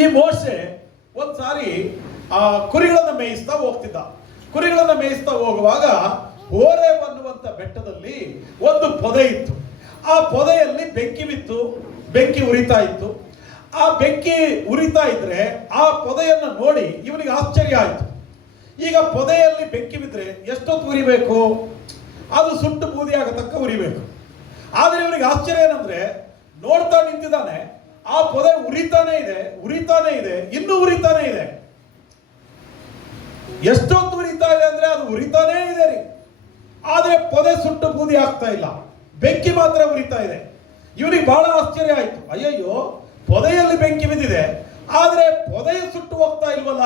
ಈ ಮೋಶೆ ಒಂದ್ಸಾರಿ ಕುರಿಗಳನ್ನು ಮೇಯಿಸ್ತಾ ಹೋಗ್ತಿದ್ದ. ಕುರಿಗಳನ್ನು ಮೇಯಿಸ್ತಾ ಹೋಗುವಾಗ ಹೋರೇಬ್ ಅನ್ನುವಂಥ ಬೆಟ್ಟದಲ್ಲಿ ಒಂದು ಪೊದೆ ಇತ್ತು. ಆ ಪೊದೆಯಲ್ಲಿ ಬೆಂಕಿ ಬಿತ್ತು, ಬೆಂಕಿ ಉರಿತಾ ಇತ್ತು. ಆ ಬೆಂಕಿ ಉರಿತಾ ಇದ್ರೆ ಆ ಪೊದೆಯನ್ನು ನೋಡಿ ಇವನಿಗೆ ಆಶ್ಚರ್ಯ ಆಯಿತು. ಈಗ ಪೊದೆಯಲ್ಲಿ ಬೆಂಕಿ ಬಿದ್ದರೆ ಎಷ್ಟೊತ್ತು ಉರಿಬೇಕು? ಅದು ಸುಟ್ಟು ಬೂದಿ ಆಗತಕ್ಕ ಉರಿಬೇಕು. ಆದರೆ ಇವನಿಗೆ ಆಶ್ಚರ್ಯ ಏನಂದ್ರೆ, ನೋಡ್ತಾ ನಿಂತಿದ್ದಾನೆ, ಆ ಪೊದೆ ಉರಿತಾನೆ ಇದೆ, ಉರಿತಾನೆ ಇದೆ, ಇನ್ನೂ ಉರಿತಾನೆ ಇದೆ. ಎಷ್ಟೊತ್ತು ಉರಿತಾ ಇದೆ ಅಂದ್ರೆ ಅದು ಉರಿತಾನೇ ಇದೆ ರೀ, ಆದ್ರೆ ಪೊದೆ ಸುಟ್ಟು ಬೂದಿ ಆಗ್ತಾ ಇಲ್ಲ, ಬೆಂಕಿ ಮಾತ್ರ ಉರಿತಾ ಇದೆ. ಇವನಿಗೆ ಬಹಳ ಆಶ್ಚರ್ಯ ಆಯ್ತು. ಅಯ್ಯಯ್ಯೋ, ಪೊದೆಯಲ್ಲಿ ಬೆಂಕಿ ಬಿದ್ದಿದೆ, ಆದ್ರೆ ಪೊದೆ ಸುಟ್ಟು ಹೋಗ್ತಾ ಇಲ್ವಲ್ಲ,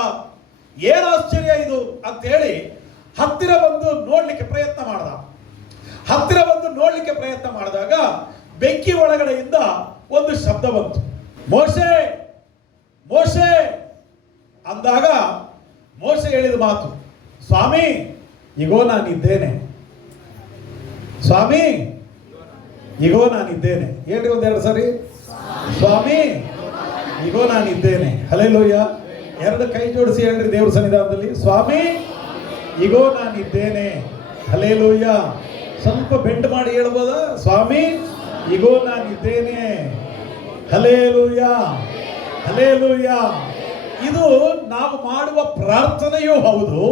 ಏನು ಆಶ್ಚರ್ಯ ಇದು ಅಂತ ಹೇಳಿ ಹತ್ತಿರ ಬಂದು ನೋಡ್ಲಿಕ್ಕೆ ಪ್ರಯತ್ನ ಮಾಡ್ದ. ಹತ್ತಿರ ಬಂದು ನೋಡ್ಲಿಕ್ಕೆ ಪ್ರಯತ್ನ ಮಾಡಿದಾಗ ಬೆಂಕಿ ಒಳಗಡೆಯಿಂದ ಒಂದು ಶಬ್ದ ಬಂತು, ಮೋಶೆ ಮೋಶೆ ಅಂದಾಗ ಮೋಶೆ ಹೇಳಿದ ಮಾತು, ಸ್ವಾಮಿ ಇಗೋ ನಾನಿದ್ದೇನೆ, ಸ್ವಾಮಿ ಇಗೋ ನಾನಿದ್ದೇನೆ. ಹೇಳ್ರಿ ಒಂದೆರಡು ಸರಿ, ಸ್ವಾಮಿ ಇಗೋ ನಾನಿದ್ದೇನೆ. ಹಲ್ಲೆಲೂಯಾ. ಎರಡು ಕೈ ಜೋಡಿಸಿ ಹೇಳ್ರಿ ದೇವ್ರ ಸನ್ನಿಧಾನದಲ್ಲಿ, ಸ್ವಾಮಿ ಇಗೋ ನಾನಿದ್ದೇನೆ. ಹಲ್ಲೆಲೂಯಾ. ಸ್ವಲ್ಪ ಬೆಂಡ್ ಮಾಡಿ ಹೇಳ್ಬೋದಾ? ಸ್ವಾಮಿ ಇಗೋ ನಾನಿದ್ದೇನೆ. Hallelujah, hallelujah. ಇದು ನಾವು ಮಾಡುವ ಪ್ರಾರ್ಥನೆಯೂ ಹೌದು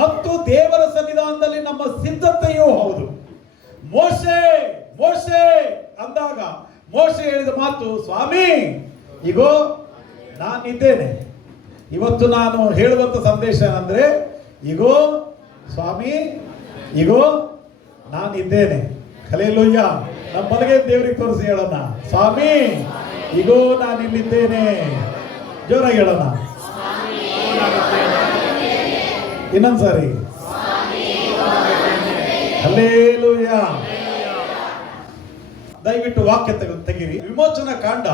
ಮತ್ತು ದೇವರ ಸನ್ನಿಧಾನದಲ್ಲಿ ನಮ್ಮ ಸಿದ್ಧತೆಯೂ ಹೌದು. ಮೋಶೆ ಮೋಶೆ ಅಂದಾಗ ಮೋಶೆ ಹೇಳಿದ ಮಾತು, ಸ್ವಾಮಿ ಇಗೋ ನಾನಿದ್ದೇನೆ. ಇವತ್ತು ನಾನು ಹೇಳುವಂತ ಸಂದೇಶ ಏನಂದ್ರೆ, ಇಗೋ ಸ್ವಾಮಿ ಇಗೋ ನಾನಿದ್ದೇನೆ. ಹಲ್ಲೆಲೂಯಾ. ನಮ್ಮ ಬಲಗೈ ದೇವರಿಗೆ ತೋರಿಸಿ ಹೇಳೋಣ, ಸ್ವಾಮಿ ಇಗೋ ನಾನಿಲ್ಲಿದ್ದೇನೆ. ಜೋರಾಗಿ ಹೇಳೋಣ ಇನ್ನೊಂದ್ಸಾರಿ, ಹಲ್ಲೆಲೂಯಾ. ದಯವಿಟ್ಟು ವಾಕ್ಯ ತೆಗಿರಿ. ವಿಮೋಚನಾ ಕಾಂಡ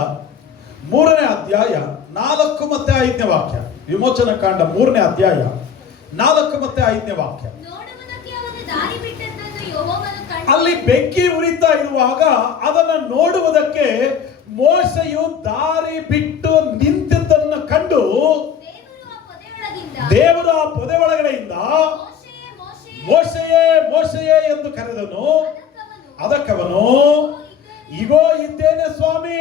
3ನೇ ಅಧ್ಯಾಯ 4 ಮತ್ತು 5ನೇ ವಾಕ್ಯ. ವಿಮೋಚನಾ ಕಾಂಡ 3ನೇ ಅಧ್ಯಾಯ 4 ಮತ್ತು 5ನೇ ವಾಕ್ಯ. ಅಲ್ಲಿ ಬೆಂಕಿ ಉರಿತಾ ಇರುವಾಗ ಅದನ್ನು ನೋಡುವುದಕ್ಕೆ ಮೋಶೆಯು ದಾರಿ ಬಿಟ್ಟು ನಿಂತಿದ್ದನ್ನು ಕಂಡು ದೇವರು ಆ ಪೊದೆ ಒಳಗಡೆಯಿಂದ ಮೋಶೆಯೇ ಮೋಶೆಯೇ ಎಂದು ಕರೆದನು. ಅದಕ್ಕವನು ಇಗೋ ಇದ್ದೇನೆ ಸ್ವಾಮಿ.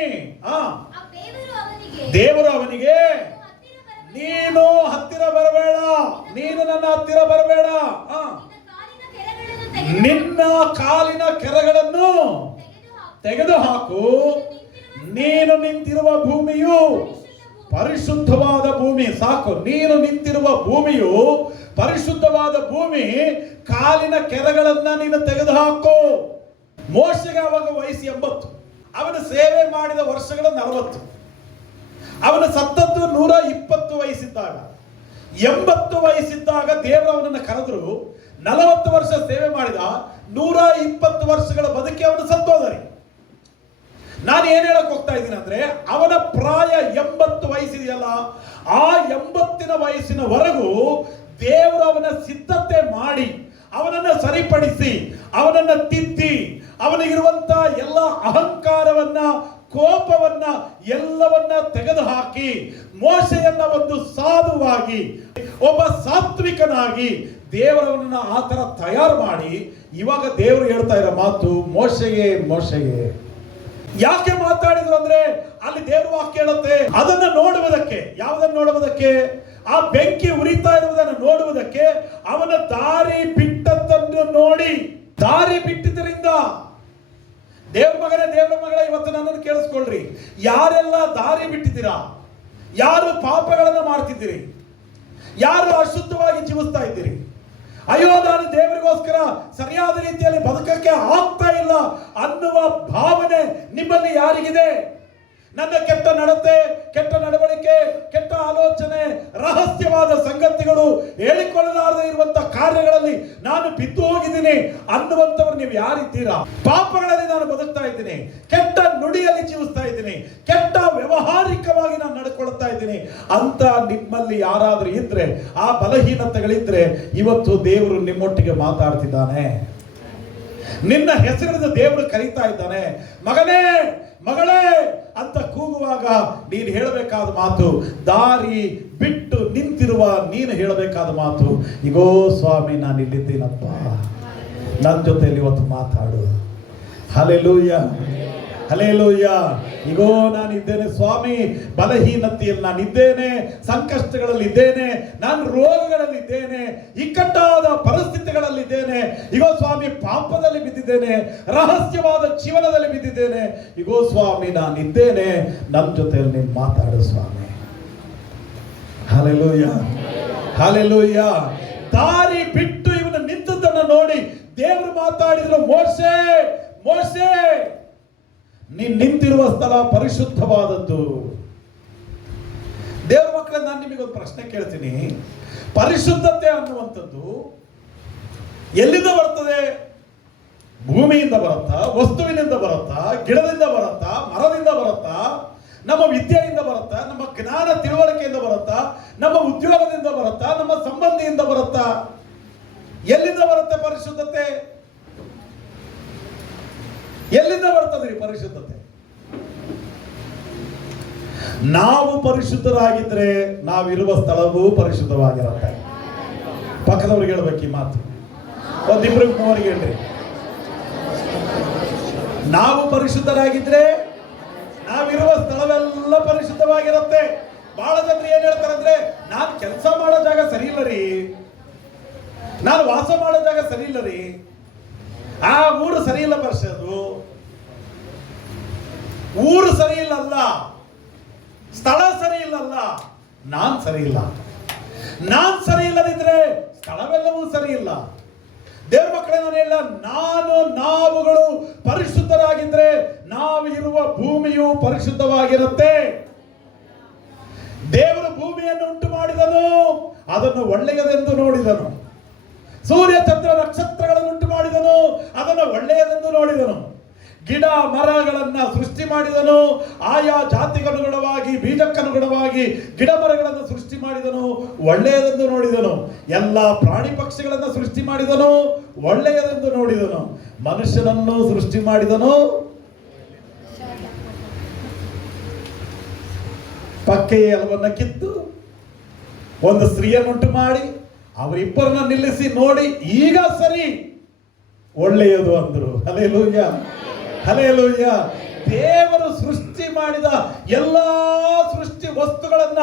ದೇವರು ಅವನಿಗೆ, ನೀನು ಹತ್ತಿರ ಬರಬೇಡ, ನೀನು ನನ್ನ ಹತ್ತಿರ ಬರಬೇಡ, ನಿನ್ನ ಕಾಲಿನ ಕೆರಗಳನ್ನು ತೆಗೆದುಹಾಕು, ನೀನು ನಿಂತಿರುವ ಭೂಮಿಯು ಪರಿಶುದ್ಧವಾದ ಭೂಮಿ. ಸಾಕು, ನೀನು ನಿಂತಿರುವ ಭೂಮಿಯು ಪರಿಶುದ್ಧವಾದ ಭೂಮಿ, ಕಾಲಿನ ಕೆರಗಳನ್ನ ನೀನು ತೆಗೆದುಹಾಕು. ಮೋಶೆಗೆ ಅವಾಗ ವಯಸ್ಸು 80, ಅವನ ಸೇವೆ ಮಾಡಿದ ವರ್ಷಗಳ 40. ಅವನ ಸತ್ತದ್ದು 120 ವಯಸ್ಸಿದ್ದಾಗ. 80 ವಯಸ್ಸಿದ್ದಾಗ ದೇವರು ಅವನನ್ನು ಕರೆದ್ರು. 40 ವರ್ಷ ಸೇವೆ ಮಾಡಿದ, 120 ವರ್ಷಗಳ ಬದುಕಿ ಅವನು ಸತ್ತೋದರಿ. ನಾನು ಏನ್ ಹೇಳಕ್ ಹೋಗ್ತಾ ಇದ್ದೀನಿ ಅಂದ್ರೆ, ಅವನ ಪ್ರಾಯ 80 ವಯಸ್ಸಿದೆಯಲ್ಲ, ಆ 80ನ ವಯಸ್ಸಿನವರೆಗೂ ದೇವರು ಅವನ ಸಿದ್ಧತೆ ಮಾಡಿ, ಅವನನ್ನ ಸರಿಪಡಿಸಿ, ಅವನನ್ನ ತಿದ್ದಿ, ಅವನಿಗಿರುವಂತ ಎಲ್ಲ ಅಹಂಕಾರವನ್ನ, ಕೋಪವನ್ನ ಎಲ್ಲವನ್ನ ತೆಗೆದುಹಾಕಿ ಮೋಶೆಯನ್ನ ಒಂದು ಸಾಧುವಾಗಿ, ಒಬ್ಬ ಸಾತ್ವಿಕನಾಗಿ ದೇವರವನ್ನ ಆ ತರ ತಯಾರು ಮಾಡಿ, ಇವಾಗ ದೇವರು ಹೇಳ್ತಾ ಇರೋ ಮಾತು, ಮೋಶೆಯೇ ಮೋಶೆಯೇ. ಯಾಕೆ ಮಾತಾಡಿದ್ರು ಅಂದ್ರೆ, ಅಲ್ಲಿ ದೇವ್ರ ವಾಕ್ಯ ಹೇಳುತ್ತೆ, ಅದನ್ನ ನೋಡುವುದಕ್ಕೆ. ಯಾವುದನ್ನು ನೋಡುವುದಕ್ಕೆ? ಆ ಬೆಂಕಿ ಉರಿತಾ ಇರುವುದನ್ನು ನೋಡುವುದಕ್ಕೆ. ಅವನ ದಾರಿ ಬಿಟ್ಟದ್ದನ್ನು ನೋಡಿ, ದಾರಿ ಬಿಟ್ಟಿದ್ದರಿಂದ, ದೇವ್ರ ಮಗನೇ ದೇವ್ರ ಮಗಳೇ, ಇವತ್ತು ನನ್ನನ್ನು ಕೇಳಿಸ್ಕೊಳ್ರಿ. ಯಾರೆಲ್ಲ ದಾರಿ ಬಿಟ್ಟಿದ್ದೀರಾ? ಯಾರು ಪಾಪಗಳನ್ನು ಮಾಡ್ತಿದ್ದೀರಿ? ಯಾರು ಅಶುದ್ಧವಾಗಿ ಜೀವಿಸ್ತಾ ಇದ್ದೀರಿ? ಅಯ್ಯೋ, ನಾನು ದೇವರಿಗೋಸ್ಕರ ಸರಿಯಾದ ರೀತಿಯಲ್ಲಿ ಬದುಕಕ್ಕೆ ಆಗ್ತಾ ಇಲ್ಲ ಅನ್ನುವ ಭಾವನೆ ನಿಮ್ಮಲ್ಲಿ ಯಾರಿಗಿದೆ? ನನ್ನ ಕೆಟ್ಟ ನಡತೆ, ಕೆಟ್ಟ ನಡವಳಿಕೆ, ಕೆಟ್ಟ ಆಲೋಚನೆ, ರಹಸ್ಯವಾದ ಸಂಗತಿಗಳು, ಹೇಳಿಕೊಳ್ಳಲಾರದೆ ಇರುವಂತಹ ಕಾರ್ಯಗಳಲ್ಲಿ ನಾನು ಬಿದ್ದು ಹೋಗಿದ್ದೀನಿ ಅನ್ನುವಂಥವ್ರು ನೀವು ಯಾರಿದ್ದೀರಾ? ಪಾಪಗಳಲ್ಲಿ ನಾನು ಬದುಕ್ತಾ ಇದ್ದೀನಿ, ಕೆಟ್ಟ ನುಡಿಯಲ್ಲಿ ಜೀವಿಸ್ತಾ ಇದ್ದೀನಿ, ಕೆಟ್ಟ ವ್ಯವಹಾರಿಕವಾಗಿ ನಾನು ನಡ್ಕೊಳ್ತಾ ಇದ್ದೀನಿ ಅಂತ ನಿಮ್ಮಲ್ಲಿ ಯಾರಾದ್ರೂ ಇದ್ರೆ, ಆ ಬಲಹೀನತೆಗಳಿದ್ರೆ, ಇವತ್ತು ದೇವರು ನಿಮ್ಮೊಟ್ಟಿಗೆ ಮಾತಾಡ್ತಿದ್ದಾನೆ. ನಿನ್ನ ಹೆಸರಿನ ದೇವರು ಕರೀತಾ ಇದ್ದಾನೆ. ಮಗನೇ, ಮಗಳೇ ಅಂತ ಕೂಗುವಾಗ ನೀನು ಹೇಳಬೇಕಾದ ಮಾತು, ದಾರಿ ಬಿಟ್ಟು ನಿಂತಿರುವ ನೀನು ಹೇಳಬೇಕಾದ ಮಾತು, ಇಗೋ ಸ್ವಾಮಿ ನಾನು ಇಲ್ಲಿದ್ದೀನಪ್ಪ, ನನ್ನ ಜೊತೆಯಲ್ಲಿ ಇವತ್ತು ಮಾತಾಡು. Hallelujah, hallelujah. ಇಗೋ ನಾನಿದ್ದೇನೆ ಸ್ವಾಮಿ, ಬಲಹೀನತೆಯಲ್ಲಿ ನಾನಿದ್ದೇನೆ, ಸಂಕಷ್ಟಗಳಲ್ಲಿದ್ದೇನೆ, ನಾನು ರೋಗಗಳಲ್ಲಿದ್ದೇನೆ, ಇಕ್ಕಟ್ಟಾದ ಪರಿಸ್ಥಿತಿಗಳಲ್ಲಿದ್ದೇನೆ. ಇಗೋ ಸ್ವಾಮಿ, ಪಾಪದಲ್ಲಿ ಬಿದ್ದಿದ್ದೇನೆ, ರಹಸ್ಯವಾದ ಜೀವನದಲ್ಲಿ ಬಿದ್ದಿದ್ದೇನೆ. ಇಗೋ ಸ್ವಾಮಿ ನಾನಿದ್ದೇನೆ, ನನ್ನ ಜೊತೆಯಲ್ಲಿ ನೀನು ಮಾತಾಡು ಸ್ವಾಮಿ. Hallelujah, hallelujah. ದಾರಿ ಬಿಟ್ಟು ಇವನು ನಿಂತದ್ದನ್ನು ನೋಡಿ ದೇವರು ಮಾತಾಡಿದ್ರು, ಮೋಶೆ, ಮೋಶೆ ನೀನ್ ನಿಂತಿರುವ ಸ್ಥಳ ಪರಿಶುದ್ಧವಾದದ್ದು. ದೇವರ ಮಕ್ಕಳೇ, ನಾನು ನಿಮಗೊಂದು ಪ್ರಶ್ನೆ ಕೇಳ್ತೀನಿ. ಪರಿಶುದ್ಧತೆ ಅನ್ನುವಂಥದ್ದು ಎಲ್ಲಿಂದ ಬರ್ತದೆ? ಭೂಮಿಯಿಂದ ಬರುತ್ತಾ, ವಸ್ತುವಿನಿಂದ ಬರುತ್ತಾ, ಗಿಡದಿಂದ ಬರುತ್ತಾ, ಮರದಿಂದ ಬರುತ್ತಾ, ನಮ್ಮ ವಿದ್ಯೆಯಿಂದ ಬರುತ್ತಾ, ನಮ್ಮ ಜ್ಞಾನ ತಿಳುವಳಿಕೆಯಿಂದ ಬರುತ್ತಾ, ನಮ್ಮ ಉದ್ಯೋಗದಿಂದ ಬರುತ್ತಾ, ನಮ್ಮ ಸಂಬಂಧಿಯಿಂದ ಬರುತ್ತಾ? ಎಲ್ಲಿಂದ ಬರುತ್ತೆ ಪರಿಶುದ್ಧತೆ? ಎಲ್ಲಿಂದ ಬರ್ತದ್ರಿ ಪರಿಶುದ್ಧತೆ? ನಾವು ಪರಿಶುದ್ಧರಾಗಿದ್ರೆ ನಾವಿರುವ ಸ್ಥಳವೂ ಪರಿಶುದ್ಧವಾಗಿರುತ್ತೆ. ಪಕ್ಕದವ್ರಿಗೆ ಹೇಳ್ಬೇಕು ಈ ಮಾತು, ಒಂದಿಬ್ರಿಗೆ ಮೂವರಿಗೆ ಹೇಳ್ರಿ. ನಾವು ಪರಿಶುದ್ಧರಾಗಿದ್ರೆ ನಾವಿರುವ ಸ್ಥಳವೆಲ್ಲ ಪರಿಶುದ್ಧವಾಗಿರುತ್ತೆ. ಬಹಳ ಜನರು ಏನ್ ಹೇಳ್ತಾರೆ ಅಂದ್ರೆ, ನಾನು ಕೆಲಸ ಮಾಡೋ ಜಾಗ ಸರಿ ಇಲ್ಲ ರೀ, ನಾನು ವಾಸ ಮಾಡೋ ಜಾಗ ಸರಿ ಇಲ್ಲ ರೀ, ಆ ಊರು ಸರಿ ಇಲ್ಲ ಬರ್ಸೋದು. ಊರು ಸರಿ ಇಲ್ಲಲ್ಲ, ಸ್ಥಳ ಸರಿ ಇಲ್ಲಲ್ಲ, ನಾನ್ ಸರಿ ಇಲ್ಲ. ನಾನ್ ಸರಿ ಇಲ್ಲದಿದ್ರೆ ಸ್ಥಳವೆಲ್ಲವೂ ಸರಿ ಇಲ್ಲ. ದೇವ್ರ ಮಕ್ಕಳೇ, ನಾನು ಹೇಳ, ನಾವುಗಳು ಪರಿಶುದ್ಧರಾಗಿದ್ರೆ ನಾವು ಇರುವ ಭೂಮಿಯು ಪರಿಶುದ್ಧವಾಗಿರುತ್ತೆ. ದೇವರು ಭೂಮಿಯನ್ನು ಉಂಟು ಮಾಡಿದನು, ಅದನ್ನು ಒಳ್ಳೆಯದೆಂದು ನೋಡಿದನು. ಸೂರ್ಯ ಚಂದ್ರ ನಕ್ಷತ್ರಗಳನ್ನು ಉಂಟು ಮಾಡಿದನು, ಅದನ್ನು ಒಳ್ಳೆಯದೆಂದು ನೋಡಿದನು. ಗಿಡ ಮರಗಳನ್ನ ಸೃಷ್ಟಿ ಮಾಡಿದನು, ಆಯಾ ಜಾತಿಗನುಗುಣವಾಗಿ, ಬೀಜಕ್ಕನುಗುಣವಾಗಿ ಗಿಡ ಮರಗಳನ್ನು ಸೃಷ್ಟಿ ಮಾಡಿದನು, ಒಳ್ಳೆಯದೆಂದು ನೋಡಿದನು. ಎಲ್ಲ ಪ್ರಾಣಿ ಪಕ್ಷಿಗಳನ್ನು ಸೃಷ್ಟಿ ಮಾಡಿದನು, ಒಳ್ಳೆಯದೆಂದು ನೋಡಿದನು. ಮನುಷ್ಯನನ್ನು ಸೃಷ್ಟಿ ಮಾಡಿದನು, ಪಕ್ಕೆಯ ಎಲುಬನ್ನು ಕಿತ್ತು ಒಂದು ಸ್ತ್ರೀಯನ್ನುಂಟು ಮಾಡಿ ಅವರಿಬ್ಬರನ್ನ ನಿಲ್ಲಿಸಿ ನೋಡಿ, ಈಗ ಸರಿ, ಒಳ್ಳೆಯದು ಅಂದರು. Hallelujah, hallelujah. ದೇವರು ಸೃಷ್ಟಿ ಮಾಡಿದ ಎಲ್ಲಾ ಸೃಷ್ಟಿ ವಸ್ತುಗಳನ್ನ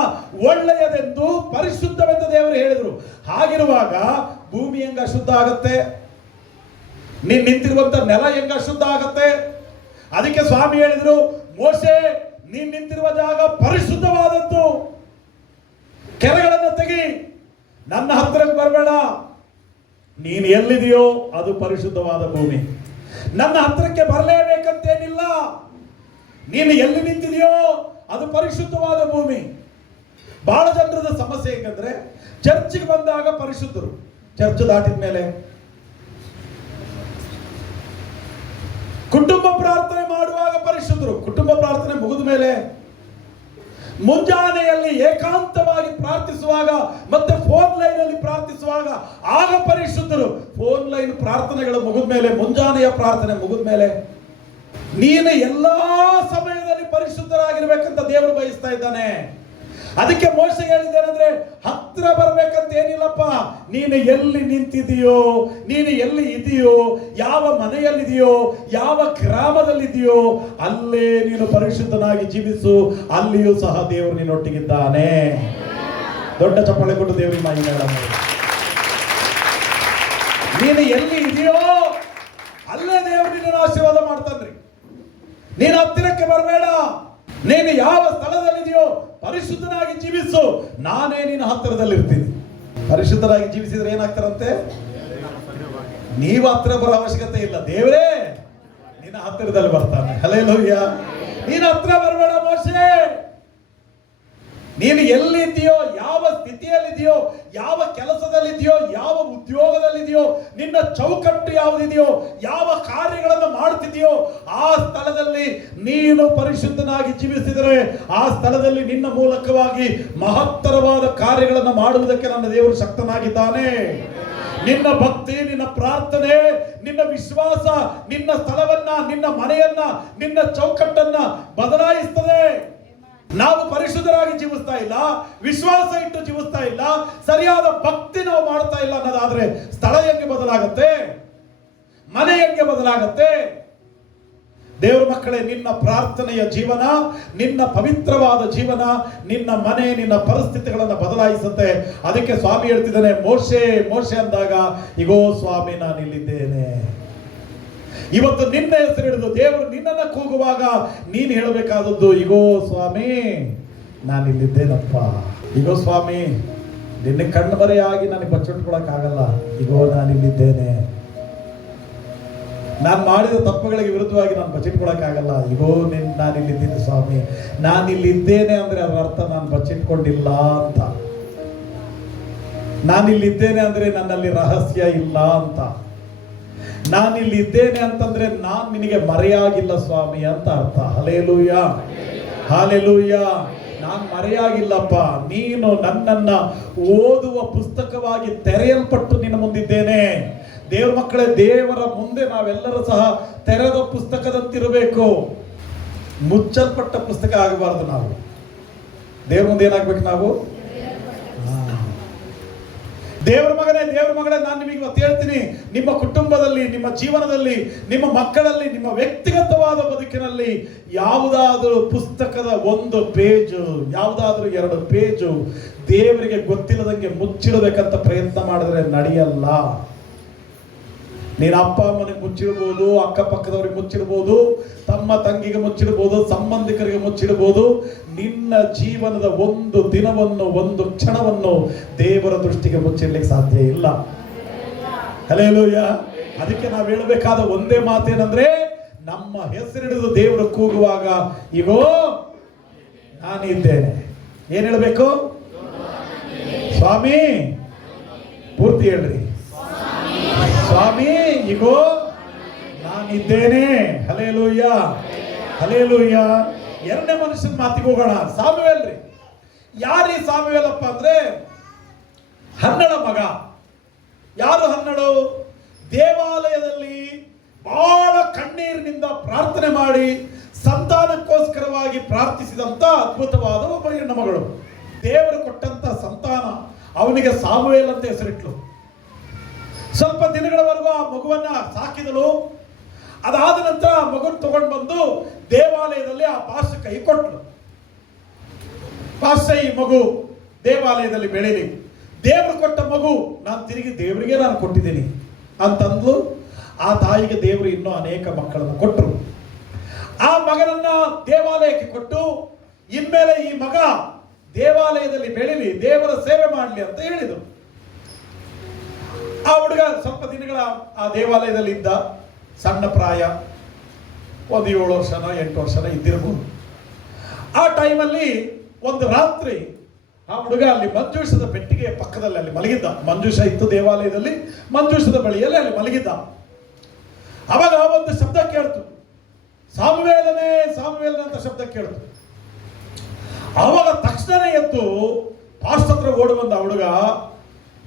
ಒಳ್ಳೆಯದೆಂದು, ಪರಿಶುದ್ಧವೆಂದು ದೇವರು ಹೇಳಿದರು. ಹಾಗಿರುವಾಗ ಭೂಮಿ ಹೆಂಗ ಅಶುದ್ಧ ಆಗತ್ತೆ? ನೀನ್ ನಿಂತಿರುವಂತ ನೆಲ ಹೆಂಗ ಅಶುದ್ಧ ಆಗತ್ತೆ? ಅದಕ್ಕೆ ಸ್ವಾಮಿ ಹೇಳಿದ್ರು, ಮೋಶೆ ನೀನ್ ನಿಂತಿರುವ ಜಾಗ ಪರಿಶುದ್ಧವಾದದ್ದು, ಕೆರೆಗಳನ್ನು ತೆಗಿ, ನನ್ನ ಹತ್ತಿರಕ್ಕೆ ಬರಬೇಡ. ನೀನು ಎಲ್ಲಿದೆಯೋ ಅದು ಪರಿಶುದ್ಧವಾದ ಭೂಮಿ. ನನ್ನ ಹತ್ತಿರಕ್ಕೆ ಬರಲೇಬೇಕಂತೇನಿಲ್ಲ. ನೀನು ಎಲ್ಲಿ ನಿಂತಿದೆಯೋ ಅದು ಪರಿಶುದ್ಧವಾದ ಭೂಮಿ. ಬಹಳ ಜನರದ ಸಮಸ್ಯೆ ಹೇಗಂದ್ರೆ, ಚರ್ಚಿಗೆ ಬಂದಾಗ ಪರಿಶುದ್ಧರು, ಚರ್ಚ್ ದಾಟಿದ ಮೇಲೆ ಕುಟುಂಬ ಪ್ರಾರ್ಥನೆ ಮಾಡುವಾಗ ಪರಿಶುದ್ಧರು, ಕುಟುಂಬ ಪ್ರಾರ್ಥನೆ ಮುಗಿದ ಮೇಲೆ, ಮುಂಜಾನೆಯಲ್ಲಿ ಏಕಾಂತವಾಗಿ ಪ್ರಾರ್ಥಿಸುವಾಗ ಮತ್ತೆ ಫೋನ್ ಲೈನ್ ಅಲ್ಲಿ ಪ್ರಾರ್ಥಿಸುವಾಗ ಆಗ ಪರಿಶುದ್ಧರು. ಫೋನ್ ಲೈನ್ ಪ್ರಾರ್ಥನೆಗಳು ಮುಗಿದ ಮೇಲೆ, ಮುಂಜಾನೆಯ ಪ್ರಾರ್ಥನೆ ಮುಗಿದ ಮೇಲೆ, ನೀನು ಎಲ್ಲಾ ಸಮಯದಲ್ಲಿ ಪರಿಶುದ್ಧರಾಗಿರ್ಬೇಕಂತ ದೇವರು ಬಯಸ್ತಾ ಇದ್ದಾನೆ. ಅದಕ್ಕೆ ಮೋಶೆ ಹೇಳಿದ್ದೇನೆಂದ್ರೆ, ಹತ್ರ ಬರ್ಬೇಕಂತ ಏನಿಲ್ಲಪ್ಪ, ನೀನು ಎಲ್ಲಿ ನಿಂತಿದೆಯೋ, ನೀನು ಎಲ್ಲಿ ಇದೆಯೋ, ಯಾವ ಮನೆಯಲ್ಲಿದೆಯೋ, ಯಾವ ಗ್ರಾಮದಲ್ಲಿದೆಯೋ ಅಲ್ಲೇ ನೀನು ಪರಿಶುದ್ಧನಾಗಿ ಜೀವಿಸು. ಅಲ್ಲಿಯೂ ಸಹ ದೇವರು ನಿನ್ನೊಟ್ಟಿಗಿದ್ದಾನೆ. ದೊಡ್ಡ ಚಪ್ಪಾಳೆ ಕೊಟ್ಟು ದೇವರಿಗೆ ಮಹಿಮೆ. ನೀನು ಎಲ್ಲಿ ಇದೆಯೋ ಅಲ್ಲೇ ದೇವರು ನಿನ್ನ ಆಶೀರ್ವಾದ ಮಾಡ್ತಾನ್ರಿ. ನೀನು ಹತ್ತಿರಕ್ಕೆ ಬರಬೇಡ. ನೀನು ಯಾವ ಸ್ಥಳದಲ್ಲಿದೆಯೋ ಪರಿಶುದ್ಧನಾಗಿ ಜೀವಿಸು, ನಾನೇ ನಿನ್ನ ಹತ್ತಿರದಲ್ಲಿರ್ತೀನಿ. ಪರಿಶುದ್ಧರಾಗಿ ಜೀವಿಸಿದ್ರೆ ಏನಾಗ್ತಾರಂತೆ? ನೀವು ಹತ್ತಿರ ಬರೋ ಅವಶ್ಯಕತೆ ಇಲ್ಲ, ದೇವರೇ ನಿನ್ನ ಹತ್ತಿರದಲ್ಲಿ ಬರ್ತಾನೆ. ಹಲ್ಲೆಲೂಯಾ. ನೀನು ಹತ್ತಿರ ಬರಬೇಡ ಮೋಶೆ. ನೀನು ಎಲ್ಲಿದೆಯೋ, ಯಾವ ಸ್ಥಿತಿಯಲ್ಲಿದೆಯೋ, ಯಾವ ಕೆಲಸದಲ್ಲಿದೆಯೋ, ಯಾವ ಉದ್ಯೋಗದಲ್ಲಿದೆಯೋ, ನಿನ್ನ ಚೌಕಟ್ಟು ಯಾವುದಿದೆಯೋ, ಯಾವ ಕಾರ್ಯಗಳನ್ನು ಮಾಡುತ್ತಿದೆಯೋ ಆ ಸ್ಥಳದಲ್ಲಿ ನೀನು ಪರಿಶುದ್ಧನಾಗಿ ಜೀವಿಸಿದರೆ ಆ ಸ್ಥಳದಲ್ಲಿ ನಿನ್ನ ಮೂಲಕವಾಗಿ ಮಹತ್ತರವಾದ ಕಾರ್ಯಗಳನ್ನು ಮಾಡುವುದಕ್ಕೆ ನನ್ನ ದೇವರು ಶಕ್ತನಾಗಿದ್ದಾನೆ. ನಿನ್ನ ಭಕ್ತಿ, ನಿನ್ನ ಪ್ರಾರ್ಥನೆ, ನಿನ್ನ ವಿಶ್ವಾಸ ನಿನ್ನ ಸ್ಥಳವನ್ನ, ನಿನ್ನ ಮನೆಯನ್ನ, ನಿನ್ನ ಚೌಕಟ್ಟನ್ನ ಬದಲಾಯಿಸ್ತದೆ. ನಾವು ಪರಿಶುದ್ಧರಾಗಿ ಜೀವಿಸ್ತಾ ಇಲ್ಲ, ವಿಶ್ವಾಸ ಇಟ್ಟು ಜೀವಿಸ್ತಾ ಇಲ್ಲ, ಸರಿಯಾದ ಭಕ್ತಿ ನಾವು ಮಾಡ್ತಾ ಇಲ್ಲ ಅನ್ನೋದಾದ್ರೆ ಸ್ಥಳ ಹೆಂಗೆ ಬದಲಾಗತ್ತೆ? ಮನೆ ಹೆಂಗೆ ಬದಲಾಗತ್ತೆ? ದೇವರ ಮಕ್ಕಳೇ, ನಿನ್ನ ಪ್ರಾರ್ಥನೆಯ ಜೀವನ, ನಿನ್ನ ಪವಿತ್ರವಾದ ಜೀವನ, ನಿನ್ನ ಮನೆ, ನಿನ್ನ ಪರಿಸ್ಥಿತಿಗಳನ್ನು ಬದಲಾಯಿಸುತ್ತೆ. ಅದಕ್ಕೆ ಸ್ವಾಮಿ ಹೇಳ್ತಿದ್ದಾನೆ, ಮೋಶೆ ಮೋಶೆ ಅಂದಾಗ, ಇಗೋ ಸ್ವಾಮಿ ನಾನು ಇಲ್ಲಿದ್ದೇನೆ. ಇವತ್ತು ನಿನ್ನ ಹೆಸರು ಹಿಡಿದು ದೇವರು ನಿನ್ನನ್ನು ಕೂಗುವಾಗ ನೀನು ಹೇಳಬೇಕಾದದ್ದು, ಇಗೋ ಸ್ವಾಮಿ ನಾನಿಲ್ಲಿದ್ದೇನಪ್ಪ. ಇಗೋ ಸ್ವಾಮಿ, ನಿನ್ನ ಕಣ್ಮರೆಯಾಗಿ ನನಗೆ ಬಚ್ಚಿಟ್ಕೊಳಕ್ಕಾಗಲ್ಲ. ಇಗೋ ನಾನಿಲ್ಲಿದ್ದೇನೆ. ನಾನು ಮಾಡಿದ ತಪ್ಪುಗಳಿಗೆ ವಿರುದ್ಧವಾಗಿ ನಾನು ಬಚ್ಚಿಟ್ಕೊಳಕ್ಕಾಗಲ್ಲ. ಇಗೋ ನಾನಿಲ್ಲಿದ್ದೇನೆ ಸ್ವಾಮಿ. ನಾನಿಲ್ಲಿದ್ದೇನೆ ಅಂದ್ರೆ ಅದರ ಅರ್ಥ ನಾನು ಬಚ್ಚಿಟ್ಕೊಂಡಿಲ್ಲ ಅಂತ. ನಾನಿಲ್ಲಿದ್ದೇನೆ ಅಂದ್ರೆ ನನ್ನಲ್ಲಿ ರಹಸ್ಯ ಇಲ್ಲ ಅಂತ. ನಾನಿಲ್ಲಿದ್ದೇನೆ ಅಂತಂದ್ರೆ ನಾನು ನಿನಗೆ ಮರೆಯಾಗಿಲ್ಲ ಸ್ವಾಮಿ ಅಂತ ಅರ್ಥ. Hallelujah, hallelujah. ನಾನು ಮರೆಯಾಗಿಲ್ಲಪ್ಪ, ನೀನು ನನ್ನನ್ನ ಓದುವ ಪುಸ್ತಕವಾಗಿ ತೆರೆಯಲ್ಪಟ್ಟು ನಿನ್ನ ಮುಂದಿದ್ದೇನೆ. ದೇವರ ಮಕ್ಕಳೇ, ದೇವರ ಮುಂದೆ ನಾವೆಲ್ಲರೂ ಸಹ ತೆರೆದ ಪುಸ್ತಕದಂತಿರಬೇಕು. ಮುಚ್ಚಲ್ಪಟ್ಟ ಪುಸ್ತಕ ಆಗಬಾರದು. ನಾವು ದೇವರ ಮುಂದೆ ಏನಾಗ್ಬೇಕು? ನಾವು ದೇವರ ಮಗನೇ, ದೇವರ ಮಗಳೇ, ನಾನು ನಿಮಗೆ ಇವತ್ತು ಹೇಳ್ತೀನಿ, ನಿಮ್ಮ ಕುಟುಂಬದಲ್ಲಿ, ನಿಮ್ಮ ಜೀವನದಲ್ಲಿ, ನಿಮ್ಮ ಮಕ್ಕಳಲ್ಲಿ, ನಿಮ್ಮ ವ್ಯಕ್ತಿಗತವಾದ ಬದುಕಿನಲ್ಲಿ ಯಾವುದಾದರೂ ಪುಸ್ತಕದ ಒಂದು ಪೇಜು, ಯಾವುದಾದ್ರೂ 2 ಪೇಜು ದೇವರಿಗೆ ಗೊತ್ತಿಲ್ಲದಂಗೆ ಮುಚ್ಚಿಡಬೇಕಂತ ಪ್ರಯತ್ನ ಮಾಡಿದ್ರೆ ನಡೆಯಲ್ಲ. ನೀನು ಅಪ್ಪ ಅಮ್ಮನಿಗೆ ಮುಚ್ಚಿಡ್ಬೋದು, ಅಕ್ಕಪಕ್ಕದವ್ರಿಗೆ ಮುಚ್ಚಿಡ್ಬೋದು, ತಮ್ಮ ತಂಗಿಗೆ ಮುಚ್ಚಿಡ್ಬೋದು, ಸಂಬಂಧಿಕರಿಗೆ ಮುಚ್ಚಿಡ್ಬೋದು. ನಿನ್ನ ಜೀವನದ ಒಂದು ದಿನವನ್ನು, ಒಂದು ಕ್ಷಣವನ್ನು ದೇವರ ದೃಷ್ಟಿಗೆ ಮುಚ್ಚಿಡ್ಲಿಕ್ಕೆ ಸಾಧ್ಯ ಇಲ್ಲ. ಹಲ್ಲೆಲೂಯ. ಅದಕ್ಕೆ ನಾವು ಹೇಳಬೇಕಾದ ಒಂದೇ ಮಾತೇನಂದ್ರೆ, ನಮ್ಮ ಹೆಸರಿಡಿದು ದೇವರು ಕೂಗುವಾಗ, ಇಗೋ ನಾನಿದ್ದೇನೆ. ಏನ್ ಹೇಳ್ಬೇಕು? ಸ್ವಾಮಿ, ಪೂರ್ತಿ ಹೇಳ್ರಿ, ಸ್ವಾಮಿ ಇಗೋ ನಾನಿದ್ದೇನೆ. Hallelujah, hallelujah. 2ನೇ ಮನುಷ್ಯನ ಮಾತಿಗೆ ಹೋಗೋಣ. ಸಾಮುವೇಲ್ ರೀ. ಯಾರೀ ಸಾಮುವೇಲಪ್ಪ ಅಂದ್ರೆ ಹನ್ನಳ ಮಗ. ಯಾರು ಹನ್ನಳು? ದೇವಾಲಯದಲ್ಲಿ ಬಹಳ ಕಣ್ಣೀರಿನಿಂದ ಪ್ರಾರ್ಥನೆ ಮಾಡಿ ಸಂತಾನಕ್ಕೋಸ್ಕರವಾಗಿ ಪ್ರಾರ್ಥಿಸಿದಂತ ಅದ್ಭುತವಾದ ಒಬ್ಬ ಹೆಣ್ಣು ಮಗಳು. ದೇವರು ಕೊಟ್ಟಂತ ಸಂತಾನ ಅವನಿಗೆ ಸಾಮುವೇಲ್ ಅಂತ ಹೆಸರಿಟ್ಲು. ಸ್ವಲ್ಪ ದಿನಗಳವರೆಗೂ ಆ ಮಗುವನ್ನ ಸಾಕಿದಳು. ಅದಾದ ನಂತರ ಆ ಮಗುನ ತಗೊಂಡು ಬಂದು ದೇವಾಲಯದಲ್ಲಿ ಆ ಪಾಸ್ಟರ್ ಕೈ ಕೊಟ್ಟಳು. ಪಾಸ್ಟರ್, ಈ ಮಗು ದೇವಾಲಯದಲ್ಲಿ ಬೆಳೀಲಿ, ದೇವರು ಕೊಟ್ಟ ಮಗು ನಾನು ತಿರುಗಿ ದೇವರಿಗೆ ನಾನು ಕೊಟ್ಟಿದ್ದೀನಿ ಅಂತಂದ್ಲು. ಆ ತಾಯಿಗೆ ದೇವರು ಇನ್ನೂ ಅನೇಕ ಮಕ್ಕಳನ್ನು ಕೊಟ್ಟರು. ಆ ಮಗನನ್ನ ದೇವಾಲಯಕ್ಕೆ ಕೊಟ್ಟು, ಇನ್ಮೇಲೆ ಈ ಮಗ ದೇವಾಲಯದಲ್ಲಿ ಬೆಳೀಲಿ, ದೇವರ ಸೇವೆ ಮಾಡಲಿ ಅಂತ ಹೇಳಿದರು. ಆ ಹುಡುಗ ಸ್ವಲ್ಪ ದಿನಗಳ ಆ ದೇವಾಲಯದಲ್ಲಿ ಇದ್ದ. ಸಣ್ಣ ಪ್ರಾಯ, ಒಂದು 7 ವರ್ಷನೋ 8 ವರ್ಷನೋ ಇದ್ದಿರಬಹುದು. ಆ ಟೈಮಲ್ಲಿ ಒಂದು ರಾತ್ರಿ ಆ ಹುಡುಗ ಅಲ್ಲಿ ಮಂಜೂಷದ ಪೆಟ್ಟಿಗೆ ಪಕ್ಕದಲ್ಲಿ ಅಲ್ಲಿ ಮಲಗಿದ್ದ. ಮಂಜೂಷ ಇತ್ತು ದೇವಾಲಯದಲ್ಲಿ, ಮಂಜೂಷದ ಬಳಿಯಲ್ಲಿ ಅಲ್ಲಿ ಮಲಗಿದ್ದ. ಅವಾಗ ಒಂದು ಶಬ್ದ ಕೇಳ್ತು, ಸಾಮುವೇಲನೇ ಸಾಮುವೇಲನೇ ಅಂತ ಶಬ್ದ ಕೇಳ್ತು. ಅವಾಗ ತಕ್ಷಣ ಎದ್ದು ಪಾಸ್ಟರ್ ಹತ್ರ ಓಡಿ ಬಂದ ಆ ಹುಡುಗ.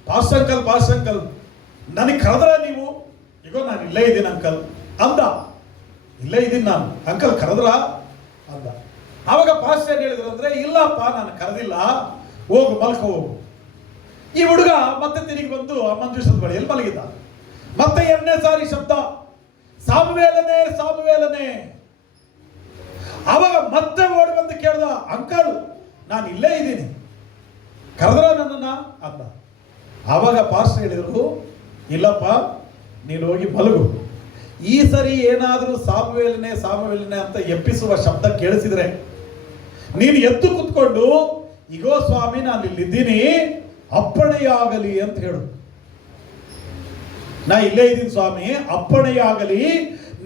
ಪಾಸ್ಟರ್ ಅಂಕಲ್, ಪಾಸ್ಟರ್ ಅಂಕಲ್, ನನಗೆ ಕರೆದ್ರ ನೀವು? ಈಗ ನಾನು ಇಲ್ಲೇ ಇದ್ದೀನಿ ಅಂಕಲ್ ಅಂದ. ಇಲ್ಲೇ ಇದ್ದೀನಿ ನಾನು, ಅಂಕಲ್ ಕರೆದ್ರ ಅಂದ. ಆವಾಗ ಪಾಸ್ಟರ್ ಏನ್ ಹೇಳಿದ್ರು ಅಂದ್ರೆ, ಇಲ್ಲಪ್ಪ ನಾನು ಕರೆದಿಲ್ಲ, ಹೋಗು ಮಲ್ಕೋ ಹೋಗು. ಈ ಹುಡುಗ ಮತ್ತೆ ತಿರುಗಿ ಬಂದು ಆ ಮಂಜೂಷದ ಬಳಿಯಲ್ಲಿ ಮಲಗಿದ್ದ. ಮತ್ತೆ 2ನೇ ಸಾರಿ ಶಬ್ದ, ಸಾಮುವೇಲನೇ ಸಾಮುವೇಲನೇ. ಆವಾಗ ಮತ್ತೆ ಓಡಿ ಬಂದು ಕೇಳ್ದ, ಅಂಕಲ್ ನಾನು ಇಲ್ಲೇ ಇದ್ದೀನಿ, ಕರೆದ್ರ ನನ್ನನ್ನ ಅಂದ. ಆವಾಗ ಪಾಸ್ಟರ್ ಹೇಳಿದ್ರು, ಇಲ್ಲಪ್ಪ ನೀನು ಹೋಗಿ ಮಲಗು. ಈ ಸರಿ ಏನಾದರೂ ಸಾಮುವೇಲನೇ ಸಾಮುವೇಲನೇ ಅಂತ ಎಬ್ಬಿಸುವ ಶಬ್ದ ಕೇಳಿಸಿದ್ರೆ ನೀನು ಎದ್ದು ಕುತ್ಕೊಂಡು, ಇಗೋ ಸ್ವಾಮಿ ನಾನು ಇಲ್ಲಿದ್ದೀನಿ, ಅಪ್ಪಣೆಯಾಗಲಿ ಅಂತ ಹೇಳು. ನಾ ಇಲ್ಲೇ ಇದ್ದೀನಿ ಸ್ವಾಮಿ, ಅಪ್ಪಣೆಯಾಗಲಿ,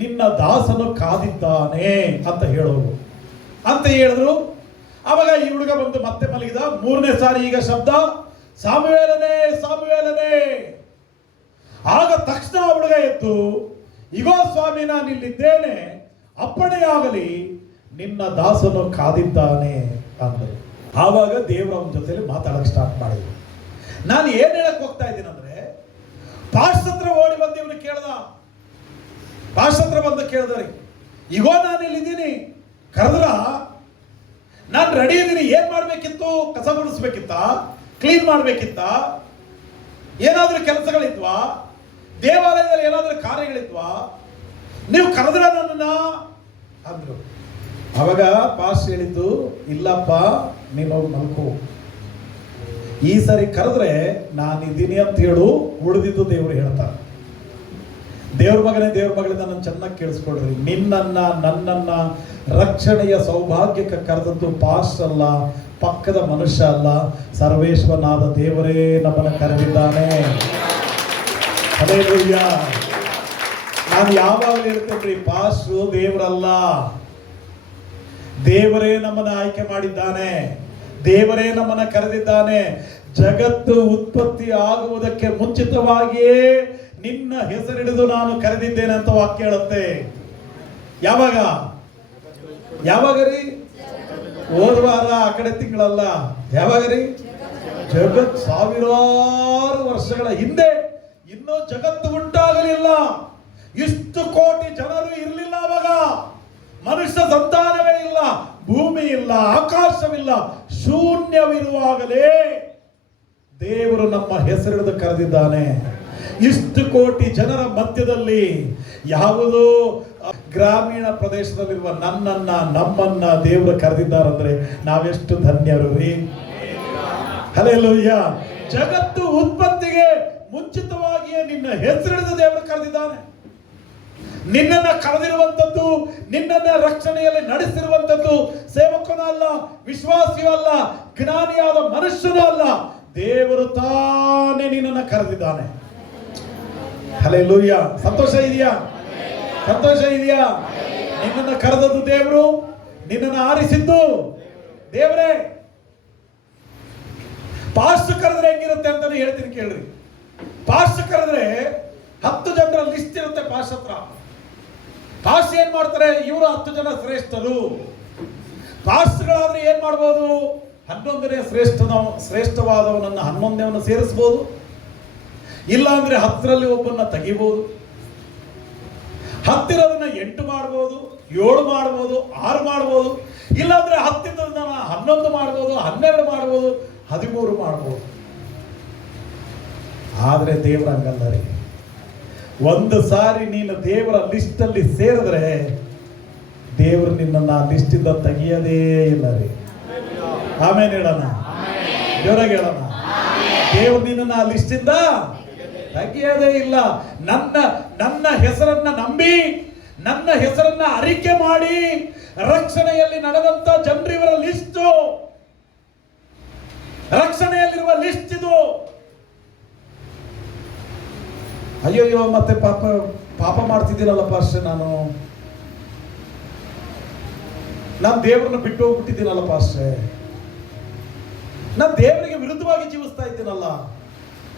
ನಿನ್ನ ದಾಸನು ಕಾದಿದ್ದಾನೆ ಅಂತ ಹೇಳೋರು ಅಂತ ಹೇಳಿದ್ರು. ಅವಾಗ ಈ ಹುಡುಗ ಬಂದು ಮತ್ತೆ ಮಲಗಿದ. 3ನೇ ಸಾರಿ ಈಗ ಶಬ್ದ, ಸಾಮುವೇಲನೇ ಸಾಮುವೇಲನೇ. ಆಗ ತಕ್ಷಣ ಹುಡುಗ ಎದ್ದು, ಇಗೋ ಸ್ವಾಮಿ ನಾನು ಇಲ್ಲಿದ್ದೇನೆ, ಅಪ್ಪಣೆಯಾಗಲಿ, ನಿನ್ನ ದಾಸನು ಕಾದಿದ್ದಾನೆ ಅಂದರು. ಆವಾಗ ದೇವರ ಅವನ ಜೊತೆಲಿ ಮಾತಾಡಕ್ಕೆ ಸ್ಟಾರ್ಟ್ ಮಾಡಿದ್ರು. ನಾನು ಏನ್ ಹೇಳಕ್ ಹೋಗ್ತಾ ಇದ್ದೀನಿ ಅಂದ್ರೆ, ಪಾಸ್ಟರ್ ಹತ್ರ ಓಡಿ ಬಂದು ಇವನು ಕೇಳ್ದ, ಪಾಸ್ಟರ್ ಹತ್ರ ಬಂದು ಕೇಳಿದ್ರಿ, ಈಗೋ ನಾನು ಇಲ್ಲಿದ್ದೀನಿ, ಕರೆದ್ರ ನಾನು ರೆಡಿ ಇದ್ದೀನಿ, ಏನ್ ಮಾಡ್ಬೇಕಿತ್ತು? ಕಸ ಗುಡಿಸ್ಬೇಕಿತ್ತ? ಕ್ಲೀನ್ ಮಾಡ್ಬೇಕಿತ್ತ? ಏನಾದ್ರೂ ಕೆಲಸಗಳಿದ್ವಾ? ದೇವಾಲಯದಲ್ಲಿ ಏನಾದ್ರೂ ಕಾರ್ಯಗಳಿದ್ವಾ? ನೀವು ಕರೆದ್ರ ನನ್ನನ್ನ ಅಂದ್ರು. ಅವಾಗ ಪಾಸ್ ಹೇಳಿದ್ದು, ಇಲ್ಲಪ್ಪ, ನೀನು ಹೋಗಿ ಮಲ್ಕೋ, ಈ ಸರಿ ಕರೆದ್ರೆ ನಾನಿದ್ದೀನಿ ಅಂತ ಹೇಳು, ಉಳಿದಿದ್ದು ದೇವರು ಹೇಳ್ತಾರೆ. ದೇವ್ರ ಮಗನೇ, ದೇವ್ರ ಮಗಳೇ, ನನ್ನ ಚೆನ್ನಾಗಿ ಕೇಳಿಸ್ಕೊಳ್ರಿ. ನಿನ್ನನ್ನ ನನ್ನನ್ನ ರಕ್ಷಣೆಯ ಸೌಭಾಗ್ಯಕ್ಕೆ ಕರೆದದ್ದು ಪಾಸ್ ಅಲ್ಲ, ಪಕ್ಕದ ಮನುಷ್ಯ ಅಲ್ಲ, ಸರ್ವೇಶ್ವರನಾದ ದೇವರೇ ನಮ್ಮನ್ನು ಕರೆದಿದ್ದಾನೆ. ಹಲ್ಲೆಲೂಯ. ನಾನು ಯಾವಾಗಲೂ ಹೇಳ್ತೇನ್ರಿ, ಪಾಸ್ಟ್ರು ದೇವರಲ್ಲ, ದೇವರೇ ನಮ್ಮನ್ನು ಆಯ್ಕೆ ಮಾಡಿದ್ದಾನೆ, ದೇವರೇ ನಮ್ಮನ್ನು ಕರೆದಿದ್ದಾನೆ. ಜಗತ್ತು ಉತ್ಪತ್ತಿ ಆಗುವುದಕ್ಕೆ ಮುಂಚಿತವಾಗಿಯೇ ನಿನ್ನ ಹೆಸರಿಡಿದು ನಾನು ಕರೆದಿದ್ದೇನೆ ಅಂತ ವಾಕ್ಯ ಹೇಳುತ್ತೆ. ಯಾವಾಗ? ಯಾವಾಗ ರೀ? ಹೋದ ವಾರ, ಆ ಕಡೆ ತಿಂಗಳಲ್ಲ. ಯಾವಾಗ ರೀ? ಜಗತ್ ಸಾವಿರಾರು ವರ್ಷಗಳ ಹಿಂದೆ, ಇನ್ನೂ ಜಗತ್ತು ಉಂಟಾಗಲಿಲ್ಲ, ಇಷ್ಟು ಕೋಟಿ ಜನರು ಇರಲಿಲ್ಲ. ಅವಾಗ ಮನುಷ್ಯ ಸಂತಾನವೇ ಇಲ್ಲ, ಭೂಮಿ ಇಲ್ಲ, ಆಕಾಶವಿಲ್ಲ, ಶೂನ್ಯವಿರುವಾಗಲೇ ದೇವರು ನಮ್ಮ ಹೆಸರಿಡಿದು ಕರೆದಿದ್ದಾನೆ. ಇಷ್ಟು ಕೋಟಿ ಜನರ ಮಧ್ಯದಲ್ಲಿ ಯಾವುದೋ ಗ್ರಾಮೀಣ ಪ್ರದೇಶದಲ್ಲಿರುವ ನನ್ನನ್ನ, ನಮ್ಮನ್ನ ದೇವರು ಕರೆದಿದ್ದಾರಂದ್ರೆ ನಾವೆಷ್ಟು ಧನ್ಯರು ರೀ. ಹಲ್ಲೆಲೂಯ. ಜಗತ್ತು ಉತ್ಪತ್ತಿಗೆ ಮುಂಚಿತವಾಗಿಯೇ ನಿನ್ನ ಹೆಸರಿಡಿದು ದೇವರು ಕರೆದಿದ್ದಾನೆ. ನಿನ್ನನ್ನ ಕರೆದಿರುವಂಥದ್ದು, ನಿನ್ನನ್ನ ರಕ್ಷಣೆಯಲ್ಲಿ ನಡೆಸಿರುವಂಥದ್ದು ಸೇವಕನೂ ಅಲ್ಲ, ವಿಶ್ವಾಸಿಯೂ ಅಲ್ಲ, ಜ್ಞಾನಿಯಾದ ಮನುಷ್ಯನೂ ಅಲ್ಲ, ದೇವರು ತಾನೇ ನಿನ್ನನ್ನು ಕರೆದಿದ್ದಾನೆ. ಹಲ್ಲೆಲೂಯ. ಸಂತೋಷ ಇದೆಯಾ? ಸಂತೋಷ ಇದೆಯಾ? ನಿನ್ನನ್ನು ಕರೆದದ್ದು ದೇವರು, ನಿನ್ನನ್ನು ಆರಿಸಿದ್ದು ದೇವರೇ. ಪಾಸ್ಟ್ ಕರೆದ್ರೆ ಹೆಂಗಿರುತ್ತೆ ಅಂತಾನೆ ಹೇಳ್ತೀನಿ ಕೇಳ್ರಿ. ಪಾಸ್ಟ್ ಕರೆದ್ರೆ 10 ಜನರ ಲಿಸ್ಟ್ ಇರುತ್ತೆ ಪಾಸ್ಟ್ ಹತ್ರ. ಪಾಸ್ಟ್ ಏನ್ ಮಾಡ್ತಾರೆ? ಇವರು 10 ಜನ ಶ್ರೇಷ್ಠರು. ಪಾಸ್ಟ್ಗಳಾದ್ರೆ ಏನ್ ಮಾಡ್ಬೋದು? 11ನೇ ಶ್ರೇಷ್ಠವಾದವನನ್ನು 11ನೇವನ್ನ ಸೇರಿಸಬಹುದು, ಇಲ್ಲ ಅಂದ್ರೆ 10ರಲ್ಲಿ ಒಬ್ಬನ್ನ ತೆಗಿಬಹುದು, 10 ಇರೋದನ್ನ 8 ಮಾಡ್ಬೋದು, 7 ಮಾಡ್ಬೋದು, 6 ಮಾಡ್ಬೋದು, ಇಲ್ಲಾಂದ್ರೆ 10 11 ಮಾಡ್ಬೋದು, 12 ಮಾಡ್ಬೋದು, 13 ಮಾಡ್ಬೋದು. ಆದ್ರೆ ದೇವರ ಹಂಗಲ್ಲ ರೀ. ಒಂದು ಸಾರಿ ನೀನು ದೇವರ ಲಿಸ್ಟ್ ಅಲ್ಲಿ ಸೇರಿದ್ರೆ ದೇವರು ನಿನ್ನನ್ನು ಆ ಲಿಸ್ಟ್ ಇಂದ ತೆಗಿಯೋದೇ ಇಲ್ಲ ರೀ. ಆಮೇಲೆ ಹೇಳೋಣ, ಜೋರಾಗಿ ಹೇಳೋಣ, ದೇವರು ನಿನ್ನನ್ನು ಆ ಲಿಸ್ಟ್ ಇಂದ ತೆಗಿಯೋದೇ ಇಲ್ಲ. ನನ್ನ ಹೆಸರನ್ನ ನಂಬಿ, ನನ್ನ ಹೆಸರನ್ನ ಅರಿಕೆ ಮಾಡಿ ರಕ್ಷಣೆಯಲ್ಲಿ ನಡೆದಂತ ಜನರಿವರ ಲಿಸ್ಟ್, ರಕ್ಷಣೆಯಲ್ಲಿರುವ ಲಿಸ್ಟ್ ಇದು. ಅಯ್ಯೋ, ಮತ್ತೆ ಪಾಪ ಮಾಡ್ತಿದ್ದೀನಲ್ಲಪ್ಪ ಅಷ್ಟೇ, ನಾನು ದೇವರನ್ನ ಬಿಟ್ಟು ಹೋಗ್ಬಿಟ್ಟಿದ್ದೀನಲ್ಲಪ್ಪ ಅಷ್ಟೇ, ನಾನು ದೇವರಿಗೆ ವಿರುದ್ಧವಾಗಿ ಜೀವಿಸ್ತಾ ಇದ್ದೀನಲ್ಲ.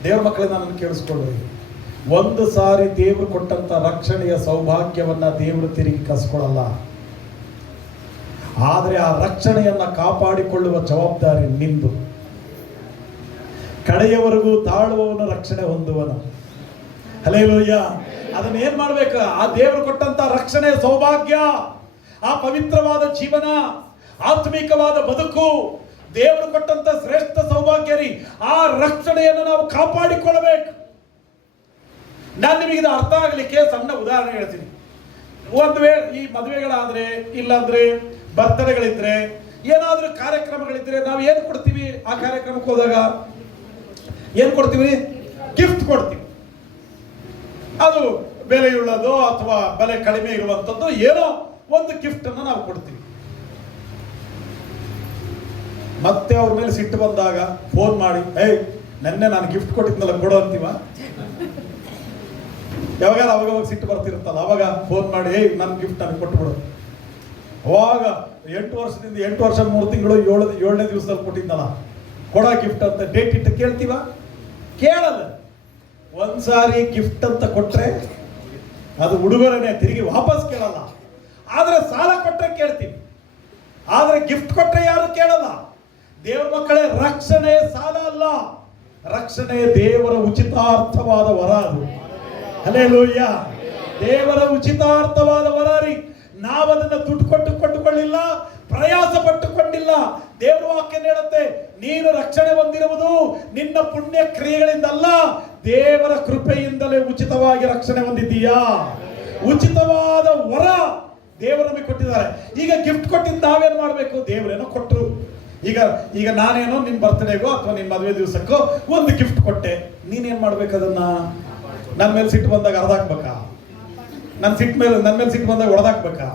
ದೇವರ ಮಕ್ಕಳೇ, ನನ್ನನ್ನು ಕೇಳಿಸ್ಕೊಳ್ಳಿ. ಒಂದು ಸಾರಿ ದೇವರು ಕೊಟ್ಟಂತ ರಕ್ಷಣೆಯ ಸೌಭಾಗ್ಯವನ್ನ ದೇವರು ತಿರುಗಿ ಕಸ್ಕೊಳ್ಳಲ್ಲ. ಆದರೆ ಆ ರಕ್ಷಣೆಯನ್ನ ಕಾಪಾಡಿಕೊಳ್ಳುವ ಜವಾಬ್ದಾರಿ ನಿಂದು. ಕಡೆಯವರೆಗೂ ತಾಳುವವನು ರಕ್ಷಣೆ ಹೊಂದುವನು. ಹಲ್ಲೆಲೂಯ. ಅದನ್ನ ಏನ್ ಮಾಡ್ಬೇಕು? ಆ ದೇವರು ಕೊಟ್ಟಂತ ರಕ್ಷಣೆಯ ಸೌಭಾಗ್ಯ, ಆ ಪವಿತ್ರವಾದ ಜೀವನ, ಆತ್ಮಿಕವಾದ ಬದುಕು, ದೇವರು ಕೊಟ್ಟಂತ ಶ್ರೇಷ್ಠ ಸೌಭಾಗ್ಯ ರೀ. ಆ ರಕ್ಷಣೆಯನ್ನು ನಾವು ಕಾಪಾಡಿಕೊಳ್ಳಬೇಕು. ನಾನು ನಿಮಗೆ ಇದು ಅರ್ಥ ಆಗ್ಲಿಕ್ಕೆ ಸಣ್ಣ ಉದಾಹರಣೆ ಹೇಳ್ತೀನಿ. ಒಂದು ವೇಳೆ ಈ ಮದುವೆಗಳಾದ್ರೆ, ಇಲ್ಲಾಂದ್ರೆ ಬರ್ತಡೆಗಳಿದ್ರೆ, ಏನಾದ್ರೂ ಕಾರ್ಯಕ್ರಮಗಳಿದ್ರೆ ನಾವು ಏನು ಕೊಡ್ತೀವಿ? ಆ ಕಾರ್ಯಕ್ರಮಕ್ಕೆ ಹೋದಾಗ ಏನು ಕೊಡ್ತೀವಿ? ಗಿಫ್ಟ್ ಕೊಡ್ತೀವಿ. ಅದು ಬೆಲೆಯುಳ್ಳದೋ ಅಥವಾ ಬೆಲೆ ಕಡಿಮೆ ಇರುವಂತದ್ದು ಏನೋ ಒಂದು ಗಿಫ್ಟ್ ಅನ್ನು ನಾವು ಕೊಡ್ತೀವಿ. ಮತ್ತೆ ಅವ್ರ ಮೇಲೆ ಸಿಟ್ಟು ಬಂದಾಗ ಫೋನ್ ಮಾಡಿ, ನೆನ್ನೆ ನಾನು ಗಿಫ್ಟ್ ಕೊಟ್ಟಿದ್ನಲ್ಲ ಕೊಡು ಅಂತೀವ. ಯಾವಾಗ ಅವಾಗ ಸಿಟ್ಟು ಬರ್ತಿರುತ್ತಲ್ಲ, ಅವಾಗ ಫೋನ್ ಮಾಡಿ ನನ್ನ ಗಿಫ್ಟ್ ನನಗೆ ಕೊಟ್ಟುಬಿಡು. ಅವಾಗ 8 ವರ್ಷದಿಂದ 8 ವರ್ಷ 3 ತಿಂಗಳು 7ನೇ ದಿವಸದಲ್ಲಿ ಕೊಟ್ಟಿದ್ನಲ್ಲ ಕೊಡೋ ಗಿಫ್ಟ್ ಅಂತ ಡೇಟ್ ಇಟ್ಟು ಕೇಳ್ತೀವ? ಕೇಳಲ್ಲ. ಒಂದ್ಸಾರಿ ಗಿಫ್ಟ್ ಅಂತ ಕೊಟ್ರೆ ಅದು ಉಡುಗೊರೆನೆ, ತಿರುಗಿ ವಾಪಸ್ ಕೇಳಲ್ಲ. ಆದ್ರೆ ಸಾಲ ಕೊಟ್ರೆ ಕೇಳ್ತೀವಿ, ಆದ್ರೆ ಗಿಫ್ಟ್ ಕೊಟ್ರೆ ಯಾರು ಕೇಳಲ್ಲ. ದೇವರ ಮಕ್ಕಳೇ, ರಕ್ಷಣೆ ಸಾಲ ಅಲ್ಲ, ರಕ್ಷಣೆ ದೇವರ ಉಚಿತಾರ್ಥವಾದ ವರ ಅದು. ಹಲ್ಲೆಲೂಯ. ದೇವರ ಉಚಿತಾರ್ಥವಾದ ವರ ರೀ. ನಾವದನ್ನ ದುಡ್ಡು ಕೊಟ್ಟು ಕೊಂಡುಕೊಳ್ಳಿಲ್ಲ, ಪ್ರಯಾಸ ಪಟ್ಟುಕೊಂಡಿಲ್ಲ. ದೇವರ ವಾಕ್ಯ ಹೇಳುತ್ತೆ, ನೀನು ರಕ್ಷಣೆ ಹೊಂದಿರುವುದು ನಿನ್ನ ಪುಣ್ಯ ಕ್ರಿಯೆಗಳಿಂದಲ್ಲ, ದೇವರ ಕೃಪೆಯಿಂದಲೇ ಉಚಿತವಾಗಿ ರಕ್ಷಣೆ ಹೊಂದಿದ್ದೀಯಾ. ಉಚಿತವಾದ ವರ ದೇವರು ನಮಗೆ ಕೊಟ್ಟಿದ್ದಾರೆ. ಈಗ ಗಿಫ್ಟ್ ಕೊಟ್ಟಿದ್ದು ನಾವೇನು ಮಾಡಬೇಕು? ದೇವರೇನೋ ಕೊಟ್ಟರು. ಈಗ ನಾನೇನೋ ನಿನ್ನ ಬರ್ತ್ಡೇಗೋ ಅಥವಾ ನಿನ್ನ ಮದುವೆ ದಿವಸಕ್ಕೋ ಒಂದು ಗಿಫ್ಟ್ ಕೊಟ್ಟೆ, ನೀನೇನ್ ಮಾಡ್ಬೇಕು? ಅದನ್ನ ನನ್ನ ಮೇಲೆ ಸಿಟ್ಟು ಬಂದಾಗ ಅರ್ಧಾಕ್ಬೇಕಾ? ನನ್ನ ಮೇಲೆ ಸಿಟ್ಟು ಬಂದಾಗ ಹೊಡೆದಾಕ್ಬೇಕಾ?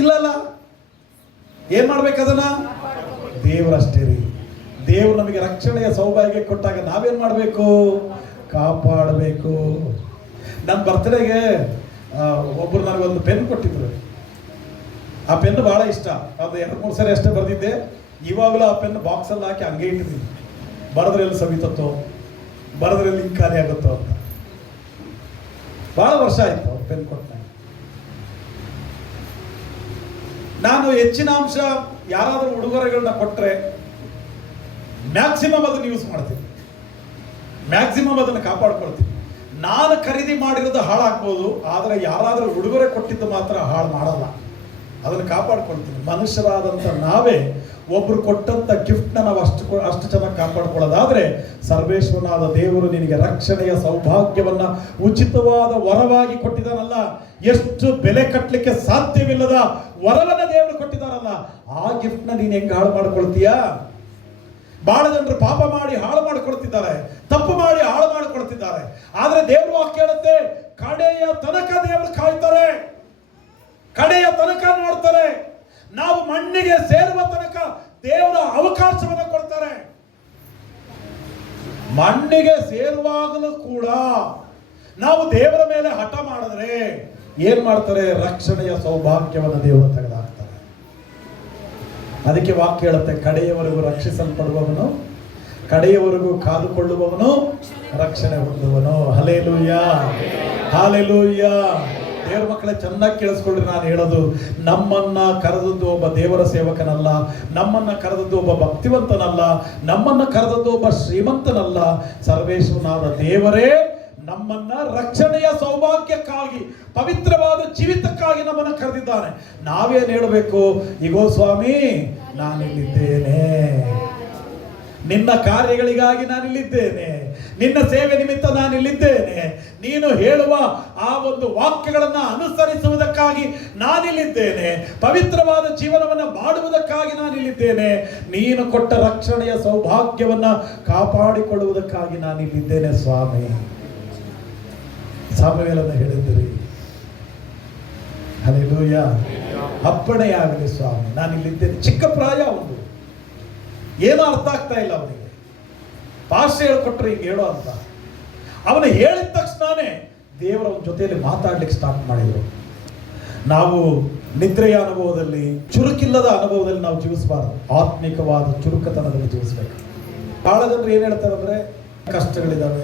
ಇಲ್ಲಲ್ಲ. ಏನ್ ಮಾಡ್ಬೇಕು ಅದನ್ನ? ದೇವರಷ್ಟೇ ರೀ. ದೇವರು ನಮಗೆ ರಕ್ಷಣೆಯ ಸೌಭಾಗ್ಯ ಕೊಟ್ಟಾಗ ನಾವೇನ್ ಮಾಡ್ಬೇಕು? ಕಾಪಾಡಬೇಕು. ನನ್ನ ಬರ್ತ್ಡೇಗೆ ಒಬ್ರು ನನಗೊಂದು ಪೆನ್ ಕೊಟ್ಟಿದ್ರು. ಆ ಪೆನ್ ಬಹಳ ಇಷ್ಟ. ಅದು 2-3 ಸರಿ ಅಷ್ಟೇ ಬರೆದಿದ್ದೆ. ಇವಾಗಲೂ ಆ ಪೆನ್ ಬಾಕ್ಸಲ್ಲಿ ಹಾಕಿ ಹಂಗೆ ಇಟ್ಟಿದ್ದೀನಿ. ಬರೆದ್ರೆ ಎಲ್ಲಿ ಸವಿತತ್ತೋ, ಬರೆದ್ರೆ ಲಿಂಕ್ ಖಾಲಿ ಆಗುತ್ತೋ ಅಂತ. ಬಹಳ ವರ್ಷ ಆಯ್ತು ಪೆನ್ ಕೊಟ್ಟ. ನಾನು ಹೆಚ್ಚಿನ ಅಂಶ ಯಾರಾದರೂ ಉಡುಗೊರೆಗಳನ್ನ ಕೊಟ್ಟರೆ ಮ್ಯಾಕ್ಸಿಮಮ್ ಅದನ್ನು ಯೂಸ್ ಮಾಡ್ತೀನಿ, ಮ್ಯಾಕ್ಸಿಮಮ್ ಅದನ್ನು ಕಾಪಾಡ್ಕೊಳ್ತೀನಿ. ನಾನು ಖರೀದಿ ಮಾಡಿರೋದು ಹಾಳಾಗ್ಬೋದು, ಆದರೆ ಯಾರಾದರೂ ಉಡುಗೊರೆ ಕೊಟ್ಟಿದ್ದು ಮಾತ್ರ ಹಾಳು ಮಾಡಲ್ಲ, ಅದನ್ನು ಕಾಪಾಡ್ಕೊಳ್ತೀನಿ. ಮನುಷ್ಯರಾದಂಥ ನಾವೇ ಒಬ್ರು ಕೊಟ್ಟಂತ ಗಿಫ್ಟ್ನ ನಾವು ಅಷ್ಟು ಚೆನ್ನಾಗಿ ಕಾಪಾಡ್ಕೊಳ್ಳೋದಾದ್ರೆ, ಸರ್ವೇಶ್ವರನಾದ ದೇವರು ನಿನಗೆ ರಕ್ಷಣೆಯ ಸೌಭಾಗ್ಯವನ್ನ ಉಚಿತವಾದ ವರವಾಗಿ ಕೊಟ್ಟಿದ್ದಾನಲ್ಲ, ಎಷ್ಟು ಬೆಲೆ ಕಟ್ಟಲಿಕ್ಕೆ ಸಾಧ್ಯವಿಲ್ಲದ ವರವನ್ನ ದೇವರು ಕೊಟ್ಟಿದ್ದಾರಲ್ಲ, ಆ ಗಿಫ್ಟ್ನ ನೀನು ಹೆಂಗೆ ಹಾಳು ಮಾಡ್ಕೊಳ್ತೀಯಾ? ಬಹಳ ಜನರು ಪಾಪ ಮಾಡಿ ಹಾಳು ಮಾಡಿಕೊಳ್ತಿದ್ದಾರೆ, ತಪ್ಪು ಮಾಡಿ ಹಾಳು ಮಾಡಿಕೊಳ್ತಿದ್ದಾರೆ. ಆದ್ರೆ ದೇವರು ವಾಕ್ಯ ಹೇಳುತ್ತೆ, ಕಡೆಯ ತನಕ ದೇವರು ಕಾಯ್ತಾರೆ, ಕಡೆಯ ತನಕ ನೋಡ್ತಾರೆ. ನಾವು ಮಣ್ಣಿಗೆ ಸೇರುವ ತನಕ ದೇವರ ಅವಕಾಶವನ್ನು ಕೊಡ್ತಾರೆ. ಮಣ್ಣಿಗೆ ಸೇರುವಾಗಲೂ ಕೂಡ ನಾವು ದೇವರ ಮೇಲೆ ಹಠ ಮಾಡಿದ್ರೆ ಏನ್ ಮಾಡ್ತಾರೆ? ರಕ್ಷಣೆಯ ಸೌಭಾಗ್ಯವನ್ನು ದೇವರು ತೆಗೆದುಹಾಕ್ತಾರೆ. ಅದಕ್ಕೆ ವಾಕ್ಯ ಹೇಳುತ್ತೆ, ಕಡೆಯವರೆಗೂ ರಕ್ಷಿಸಲ್ಪಡುವವನು, ಕಡೆಯವರೆಗೂ ಕಾದುಕೊಳ್ಳುವವನು ರಕ್ಷಣೆ ಹೊಂದುವನು. Hallelujah, hallelujah. ದೇವರ ಮಕ್ಕಳೇ ಚೆನ್ನಾಗಿ ಕೇಳಿಸ್ಕೊಳ್ಳಿ, ನಾನು ಹೇಳೋದು, ನಮ್ಮನ್ನ ಕರೆದದ್ದು ಒಬ್ಬ ದೇವರ ಸೇವಕನಲ್ಲ, ನಮ್ಮನ್ನ ಕರೆದದ್ದು ಒಬ್ಬ ಭಕ್ತಿವಂತನಲ್ಲ, ನಮ್ಮನ್ನ ಕರೆದದ್ದು ಒಬ್ಬ ಶ್ರೀಮಂತನಲ್ಲ. ಸರ್ವೇಶ್ವರನಾದ ದೇವರೇ ನಮ್ಮನ್ನ ರಕ್ಷಣೆಯ ಸೌಭಾಗ್ಯಕ್ಕಾಗಿ, ಪವಿತ್ರವಾದ ಜೀವಿತಕ್ಕಾಗಿ ನಮ್ಮನ್ನ ಕರೆದಿದ್ದಾನೆ. ನಾವೇನ್ ಹೇಳಬೇಕು? ಇಗೋ ಸ್ವಾಮಿ, ನಾನಿಲ್ಲಿದ್ದೇನೆ, ನಿನ್ನ ಕಾರ್ಯಗಳಿಗಾಗಿ ನಾನಿಲ್ಲಿದ್ದೇನೆ, ನಿನ್ನ ಸೇವೆ ನಿಮಿತ್ತ ನಾನಿಲ್ಲಿದ್ದೇನೆ, ನೀನು ಹೇಳುವ ಆ ಒಂದು ವಾಕ್ಯಗಳನ್ನ ಅನುಸರಿಸುವುದಕ್ಕಾಗಿ ನಾನಿಲ್ಲಿದ್ದೇನೆ, ಪವಿತ್ರವಾದ ಜೀವನವನ್ನ ಮಾಡುವುದಕ್ಕಾಗಿ ನಾನಿಲ್ಲಿದ್ದೇನೆ, ನೀನು ಕೊಟ್ಟ ರಕ್ಷಣೆಯ ಸೌಭಾಗ್ಯವನ್ನ ಕಾಪಾಡಿಕೊಳ್ಳುವುದಕ್ಕಾಗಿ ನಾನಿಲ್ಲಿದ್ದೇನೆ ಸ್ವಾಮಿ. ಸಾಮುವೇಲನ ಹೇಳಿದ್ರಿ. ಹಲ್ಲೆಲೂಯಾ. ಅಪ್ಪಣೆಯಾಗಲಿ ಸ್ವಾಮಿ, ನಾನಿಲ್ಲಿದ್ದೇನೆ. ಚಿಕ್ಕ ಪ್ರಾಯ ಒಂದು, ಏನೋ ಅರ್ಥ ಆಗ್ತಾ ಇಲ್ಲ ಅವನಿಗೆ. ಭಾಷೆ ಹೇಳ್ಕೊಟ್ರೆ ಹಿಂಗೆ ಹೇಳೋ ಅಂತ. ಅವನು ಹೇಳಿದ ತಕ್ಷಣನೇ ದೇವರ ಜೊತೆಯಲ್ಲಿ ಮಾತಾಡ್ಲಿಕ್ಕೆ ಸ್ಟಾರ್ಟ್ ಮಾಡಿದ್ರು. ನಾವು ನಿದ್ರೆಯ ಅನುಭವದಲ್ಲಿ, ಚುರುಕಿಲ್ಲದ ಅನುಭವದಲ್ಲಿ ನಾವು ಜೀವಿಸಬಾರದು, ಆತ್ಮಿಕವಾದ ಚುರುಕತನದಲ್ಲಿ ಜೀವಿಸಬೇಕು. ಬಹಳ ಜನರು ಏನ್ ಹೇಳ್ತಾರೆ ಅಂದ್ರೆ, ಕಷ್ಟಗಳಿದಾವೆ.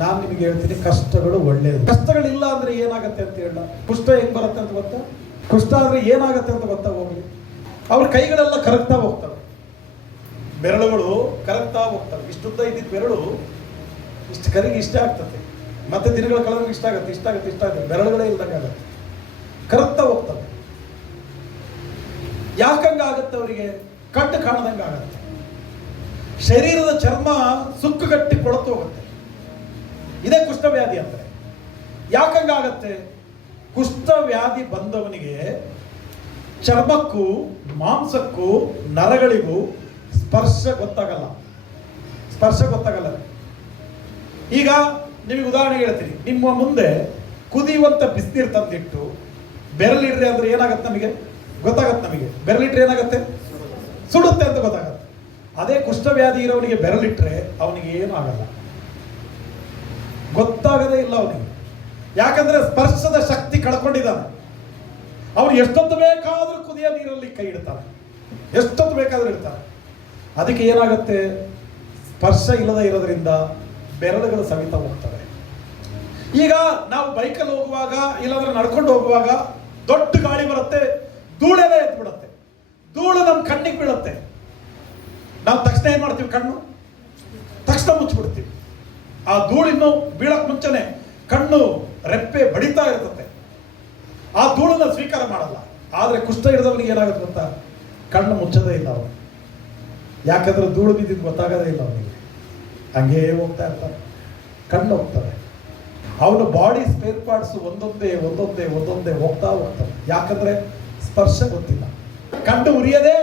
ನಾನು ನಿಮಗೆ ಹೇಳ್ತೀನಿ, ಕಷ್ಟಗಳು ಒಳ್ಳೆಯದು. ಕಷ್ಟಗಳಿಲ್ಲ ಅಂದ್ರೆ ಏನಾಗತ್ತೆ ಅಂತ ಹೇಳ. ಕುಷ್ಠ ಹೆಂಗ್ ಬರುತ್ತೆ ಅಂತ ಗೊತ್ತಾ? ಕುಷ್ಠ ಆದ್ರೆ ಏನಾಗತ್ತೆ ಅಂತ ಗೊತ್ತಾ? ಹೋಗ್ಲಿ, ಅವ್ರ ಕೈಗಳೆಲ್ಲ ಕರಗ್ತಾ ಹೋಗ್ತವೆ, ಬೆರಳುಗಳು ಕರಗ್ತಾ ಹೋಗ್ತವೆ. ಇಷ್ಟುದ್ದ ಇದ್ದಿದ್ದ ಬೆರಳು ಇಷ್ಟು ಕರಿಗೆ ಇಷ್ಟ ಆಗ್ತದೆ, ಮತ್ತೆ ದಿನಗಳ ಕಳೆದಾಗ ಇಷ್ಟ ಆಗತ್ತೆ, ಬೆರಳುಗಳೇ ಇಲ್ದಂಗಾಗತ್ತೆ, ಕರಗ್ತಾ ಹೋಗ್ತವೆ. ಯಾಕಂಗಾಗತ್ತೆ? ಅವರಿಗೆ ಕಣ್ಣು ಕಾಣದಂಗಾಗತ್ತೆ, ಶರೀರದ ಚರ್ಮ ಸುಕ್ಕುಗಟ್ಟಿ ಕೊಳತು ಹೋಗುತ್ತೆ. ಇದೇ ಕುಷ್ಠವ್ಯಾಧಿ ಅಂದ್ರೆ. ಯಾಕಂಗಾಗತ್ತೆ? ಕುಷ್ಠವ್ಯಾಧಿ ಬಂದವನಿಗೆ ಚರ್ಮಕ್ಕೂ ಮಾಂಸಕ್ಕೂ ನರಗಳಿಗೂ ಸ್ಪರ್ಶ ಗೊತ್ತಾಗಲ್ಲ. ಈಗ ನಿಮಗೆ ಉದಾಹರಣೆ ಹೇಳ್ತೀನಿ. ನಿಮ್ಮ ಮುಂದೆ ಕುದಿಯುವಂತ ಬಿಸಿನೀರು ತಂದಿಟ್ಟು ಬೆರಳಿಡ್ರಿ ಅಂದ್ರೆ ಏನಾಗತ್ತೆ? ನಮಗೆ ಗೊತ್ತಾಗತ್ತೆ. ನಮಗೆ ಬೆರಳಿಟ್ರೆ ಏನಾಗತ್ತೆ? ಸುಡುತ್ತೆ ಅಂತ ಗೊತ್ತಾಗತ್ತೆ. ಅದೇ ಕುಷ್ಠವ್ಯಾಧಿ ಇರೋವನಿಗೆ ಬೆರಳಿಟ್ರೆ ಅವನಿಗೆ ಏನು ಆಗಲ್ಲ, ಗೊತ್ತಾಗದೇ ಇಲ್ಲ ಅವನಿಗೆ. ಯಾಕಂದ್ರೆ ಸ್ಪರ್ಶದ ಶಕ್ತಿ ಕಳ್ಕೊಂಡಿದ್ದಾನೆ. ಅವನು ಎಷ್ಟೊತ್ತು ಬೇಕಾದ್ರೂ ಕುದಿಯ ನೀರಲ್ಲಿ ಕೈ ಇಡ್ತಾನೆ, ಎಷ್ಟೊತ್ತು ಬೇಕಾದ್ರೂ ಇಡ್ತಾನೆ. ಅದಕ್ಕೆ ಏನಾಗುತ್ತೆ? ಸ್ಪರ್ಶ ಇಲ್ಲದೆ ಇರೋದ್ರಿಂದ ಬೆರಳುಗಳು ಸವಿತಾ ಹೋಗ್ತವೆ. ಈಗ ನಾವು ಬೈಕಲ್ಲಿ ಹೋಗುವಾಗ, ಇಲ್ಲಾಂದ್ರೆ ನಡ್ಕೊಂಡು ಹೋಗುವಾಗ ದೊಡ್ಡ ಗಾಳಿ ಬರುತ್ತೆ, ಧೂಳೆಲ್ಲ ಎದ್ದು ಬಿಡುತ್ತೆ, ಧೂಳು ನಮ್ಮ ಕಣ್ಣಿಗೆ ಬೀಳುತ್ತೆ. ನಾವು ತಕ್ಷಣ ಏನ್ ಮಾಡ್ತೀವಿ? ಕಣ್ಣು ತಕ್ಷಣ ಮುಚ್ಚಿಬಿಡ್ತೀವಿ. ಆ ಧೂಳಿನ್ನು ಬೀಳಕ್ ಮುಂಚೆನೆ ಕಣ್ಣು ರೆಪ್ಪೆ ಬಡಿತಾ ಇರ್ತದೆ, ಆ ಧೂಳನ್ನ ಸ್ವೀಕಾರ ಮಾಡಲ್ಲ. ಆದ್ರೆ ಕುಷ್ಠ ಹಿಡಿದವನಿಗೆ ಏನಾಗುತ್ತೆ ಗೊತ್ತಾ, ಕಣ್ಣು ಮುಚ್ಚದೇ ಇಲ್ಲ ಅವನು, ಯಾಕಂದ್ರೆ ಧೂಳು ಬಿದ್ದಿದ್ದು ಗೊತ್ತಾಗದೇ ಇಲ್ಲ ಅವನಿಗೆ, ಹಂಗೇ ಹೋಗ್ತಾ ಇರ್ತಾನೆ, ಕಣ್ಣು ಹೋಗ್ತವೆ. ಅವನ ಬಾಡಿ ಸ್ಪೇರ್ ಪಾರ್ಟ್ಸ್ ಒಂದೊಂದೇ ಒಂದೊಂದೇ ಒಂದೊಂದೇ ಹೋಗ್ತಾ ಹೋಗ್ತವೆ, ಯಾಕಂದ್ರೆ ಸ್ಪರ್ಶ ಗೊತ್ತಿಲ್ಲ. ಕಣ್ಣು ಉರಿಯದೇ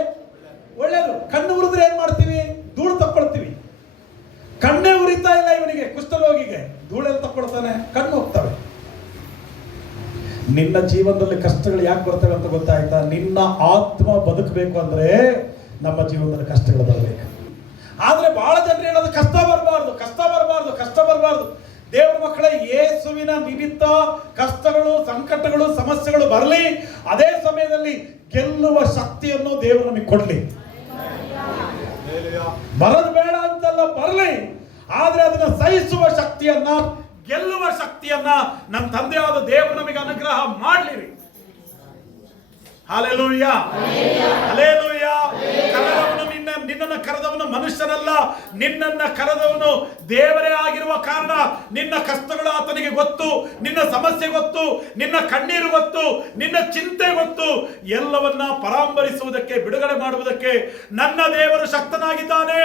ಒಳ್ಳೇದು. ಕಣ್ಣು ಉರಿದ್ರೆ ಏನ್ ಮಾಡ್ತೀವಿ, ಧೂಳು ತಕ್ಕೊಳ್ತೀವಿ. ಕಣ್ಣೇ ಉರಿತಾ ಇಲ್ಲ ಇವನಿಗೆ, ಕುಷ್ಠರೋಗಿಗೆ, ಧೂಳೆಲ್ಲ ತಕ್ಕೊಳ್ತಾನೆ, ಕಣ್ಣು ಹೋಗ್ತವೆ. ನಿನ್ನ ಜೀವನದಲ್ಲಿ ಕಷ್ಟಗಳು ಯಾಕೆ ಬರ್ತವೆ ಅಂತ ಗೊತ್ತಾಯ್ತಾ? ನಿನ್ನ ಆತ್ಮ ಬದುಕಬೇಕು ಅಂದ್ರೆ ನಮ್ಮ ಜೀವನದಲ್ಲಿ ಕಷ್ಟಗಳು ಬರಬೇಕು. ಆದ್ರೆ ಬಹಳ ಜನರು ಹೇಳೋದು ಕಷ್ಟ ಬರಬಾರ್ದು, ಕಷ್ಟ ಬರಬಾರ್ದು, ಕಷ್ಟ ಬರಬಾರ್ದು. ದೇವರ ಮಕ್ಕಳೇ, ಯೇಸುವಿನ ನಿಮಿತ್ತ ಕಷ್ಟಗಳು, ಸಂಕಟಗಳು, ಸಮಸ್ಯೆಗಳು ಬರಲಿ, ಅದೇ ಸಮಯದಲ್ಲಿ ಗೆಲ್ಲುವ ಶಕ್ತಿಯನ್ನು ದೇವರು ನಮಗೆ ಕೊಡ್ಲಿ. ಬರದು ಬೇಡ ಅಂತಲ್ಲ, ಬರಲಿ, ಆದ್ರೆ ಅದನ್ನ ಸಹಿಸುವ ಶಕ್ತಿಯನ್ನ, ಗೆಲ್ಲುವ ಶಕ್ತಿಯನ್ನ ನಮ್ಮ ತಂದೆಯಾದ ದೇವರು ನಮಗೆ ಅನುಗ್ರಹ ಮಾಡಲಿ. Hallelujah, hallelujah. ಕರೆದವನು ನಿನ್ನನ್ನು ಕರೆದವನು ಮನುಷ್ಯನಲ್ಲ, ನಿನ್ನನ್ನ ಕರೆದವನು ದೇವರೇ ಆಗಿರುವ ಕಾರಣ ನಿನ್ನ ಕಷ್ಟಗಳು ಆತನಿಗೆ ಗೊತ್ತು, ನಿನ್ನ ಸಮಸ್ಯೆ ಗೊತ್ತು, ನಿನ್ನ ಕಣ್ಣೀರು ಗೊತ್ತು, ನಿನ್ನ ಚಿಂತೆ ಗೊತ್ತು. ಎಲ್ಲವನ್ನ ಪರಾಂಬರಿಸುವುದಕ್ಕೆ, ಬಿಡುಗಡೆ ಮಾಡುವುದಕ್ಕೆ ನನ್ನ ದೇವರು ಶಕ್ತನಾಗಿದ್ದಾನೆ.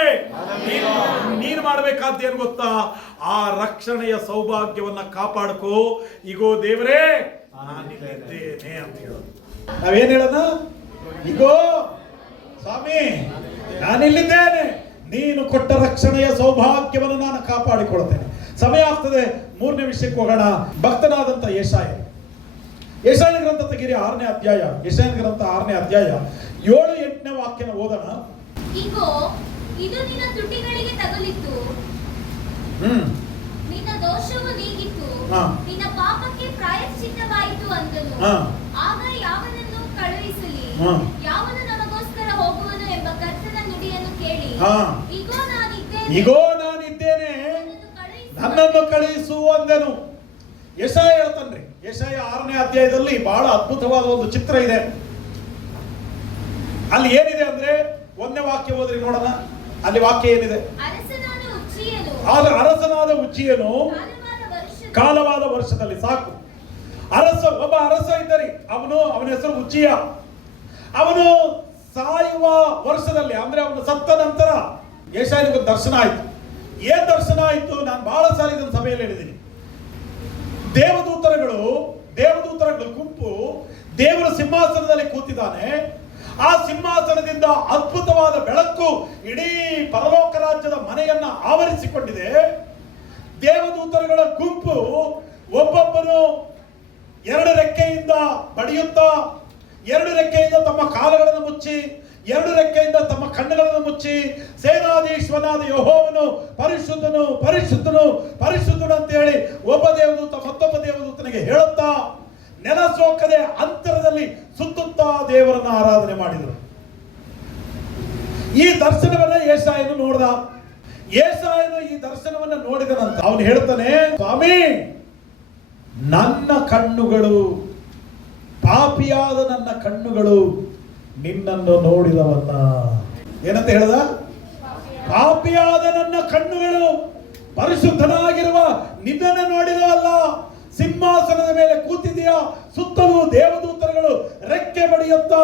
ನೀನು ಮಾಡಬೇಕಾದ್ದೇನು ಗೊತ್ತಾ? ಆ ರಕ್ಷಣೆಯ ಸೌಭಾಗ್ಯವನ್ನ ಕಾಪಾಡ್ಕೋ. ಇಗೋ ದೇವರೇ ನಾನಿದ್ದೇನೆ ಅಂತ ಹೇಳೋದು. ನಾವೇನ್ ಹೇಳೋಣ? ಇಗೋ ಸ್ವಾಮಿ ನಾನಿಲ್ಲಿದ್ದೇನೆ, ನೀನು ಕೊಟ್ಟ ರಕ್ಷಣೆಯ ಸೌಭಾಗ್ಯವನ್ನು ನಾನು ಕಾಪಾಡಿಕೊಳ್ತೇನೆ. ಸಮಯ ಆಗ್ತದೆ, ಮೂರನೇ ವಿಷಯಕ್ಕೆ ಹೋಗೋಣ. ಭಕ್ತನಾದಂತ ಯೆಶಾಯನ ಗ್ರಂಥ ತೆಗಿರಿ, 6ನೇ ಅಧ್ಯಾಯ. ಯೆಶಾಯನ ಗ್ರಂಥ 6ನೇ ಅಧ್ಯಾಯ 7-8ನೇ ವಾಕ್ಯನ ಓದೋಣ. ಇಗೋ ಇದು ನಿನ್ನ ತುಟಿಗಳಿಗೆ ತಗುಲಿತು, ನಿನ್ನ ದೋಷವು ನೀಗಿತು, ನಿನ್ನ ಪಾಪಕ್ಕೆ ಪ್ರಾಯಶ್ಚಿತ್ತವಾಯಿತು ಅಂದನು. ಆಗ ಯಾವನನ್ನು ಕಳುಹಿಸಲಿ, ಯಾವನು ನಮಗೋಸ್ಕರ ಹೋಗುವನು ಎಂಬ ಕರ್ತನ ನುಡಿಯನ್ನು ಕೇಳಿ, ಇಗೋ ನಾನಿದ್ದೇನೆ, ನನ್ನನ್ನು ಕಳುಹಿಸು ಅಂದನು. ಯೆಶಾಯ ಹೇಳ್ತಾನ್ರಿ. ಯೆಶಾಯ 6ನೇ ಅಧ್ಯಾಯದಲ್ಲಿ ಬಹಳ ಅದ್ಭುತವಾದ ಒಂದು ಚಿತ್ರ ಇದೆ. ಅಲ್ಲಿ ಏನಿದೆ ಅಂದ್ರೆ, 1ನೇ ವಾಕ್ಯ ಓದ್ರಿ ನೋಡೋಣ. ಅಲ್ಲಿ ವಾಕ್ಯ ಏನಿದೆ? ಅರಸನಾದ ಉಜ್ಜಿಯನು ಕಾಲವಾದ ವರ್ಷದಲ್ಲಿ, ಸಾಕು, ಒಬ್ಬ ಅರಸ ಇದ್ದರಿ, ಅವನ ಹೆಸರು ಉಜ್ಜಿಯ. ಅವನು ಸಾಯುವ ವರ್ಷದಲ್ಲಿ, ಅಂದ್ರೆ ಅವನು ಸತ್ತ ನಂತರ ಯೆಶಾಯನಿಗೆ ದರ್ಶನ ಆಯ್ತು. ಏನ್ ದರ್ಶನ ಆಯ್ತು? ನಾನು ಬಹಳ ಸಾರಿ ಇದನ್ನ ಸಭೆಯಲ್ಲಿ ಹೇಳಿದ್ದೀನಿ. ದೇವದೂತರಗಳ ಗುಂಪು ದೇವರ ಸಿಂಹಾಸನದಲ್ಲಿ ಕೂತಿದ್ದಾನೆ. ಆ ಸಿಂಹಾಸನದಿಂದ ಅದ್ಭುತವಾದ ಬೆಳಕು ಇಡೀ ಪರಲೋಕ ರಾಜ್ಯದ ಮನೆಯನ್ನ ಆವರಿಸಿಕೊಂಡಿದೆ. ದೇವದೂತರುಗಳ ಗುಂಪು ಒಬ್ಬೊಬ್ಬನು 2 ರೆಕ್ಕೆಯಿಂದ ಬಡಿಯುತ್ತಾ, 2 ರೆಕ್ಕೆಯಿಂದ ತಮ್ಮ ಕಾಲುಗಳನ್ನು ಮುಚ್ಚಿ, 2 ರೆಕ್ಕೆಯಿಂದ ತಮ್ಮ ಕಣ್ಣುಗಳನ್ನು ಮುಚ್ಚಿ, ಸೇನಾಧೀಶ್ವರನಾದ ಯೆಹೋವನು ಪರಿಶುದ್ಧನು, ಪರಿಶುದ್ಧನು, ಪರಿಶುದ್ಧನು ಅಂತ ಹೇಳಿ ಒಬ್ಬ ದೇವದೂತ ಮತ್ತೊಬ್ಬ ದೇವದೂತನಿಗೆ ಹೇಳುತ್ತಾ, ನೆಲಸೋಕದೆ ಅಂತರದಲ್ಲಿ ಸುತ್ತುತ್ತಾ ದೇವರನ್ನ ಆರಾಧನೆ ಮಾಡಿದರು. ಈ ದರ್ಶನವನ್ನ ಯೆಶಾಯನು ನೋಡಿದ. ಯೆಶಾಯನು ಈ ದರ್ಶನವನ್ನ ನೋಡಿದ ನಂತರ ಅವನು ಹೇಳ್ತಾನೆ, ಸ್ವಾಮಿ, ನನ್ನ ಕಣ್ಣುಗಳು, ಪಾಪಿಯಾದ ನನ್ನ ಕಣ್ಣುಗಳು ನಿನ್ನನ್ನು ನೋಡಿದವನ್ನ. ಏನಂತ ಹೇಳ್ದ? ಪಾಪಿಯಾದ ನನ್ನ ಕಣ್ಣುಗಳು ಪರಿಶುದ್ಧನಾಗಿರುವ ನಿನ್ನನ್ನು ನೋಡಿದವಲ್ಲ. ಸಿಂಹಾಸನದ ಮೇಲೆ ಕೂತಿದೆಯಾ, ಸುತ್ತಲೂ ದೇವದೂತರುಗಳು ರೆಕ್ಕೆ ಬಡಿಯುತ್ತಾ,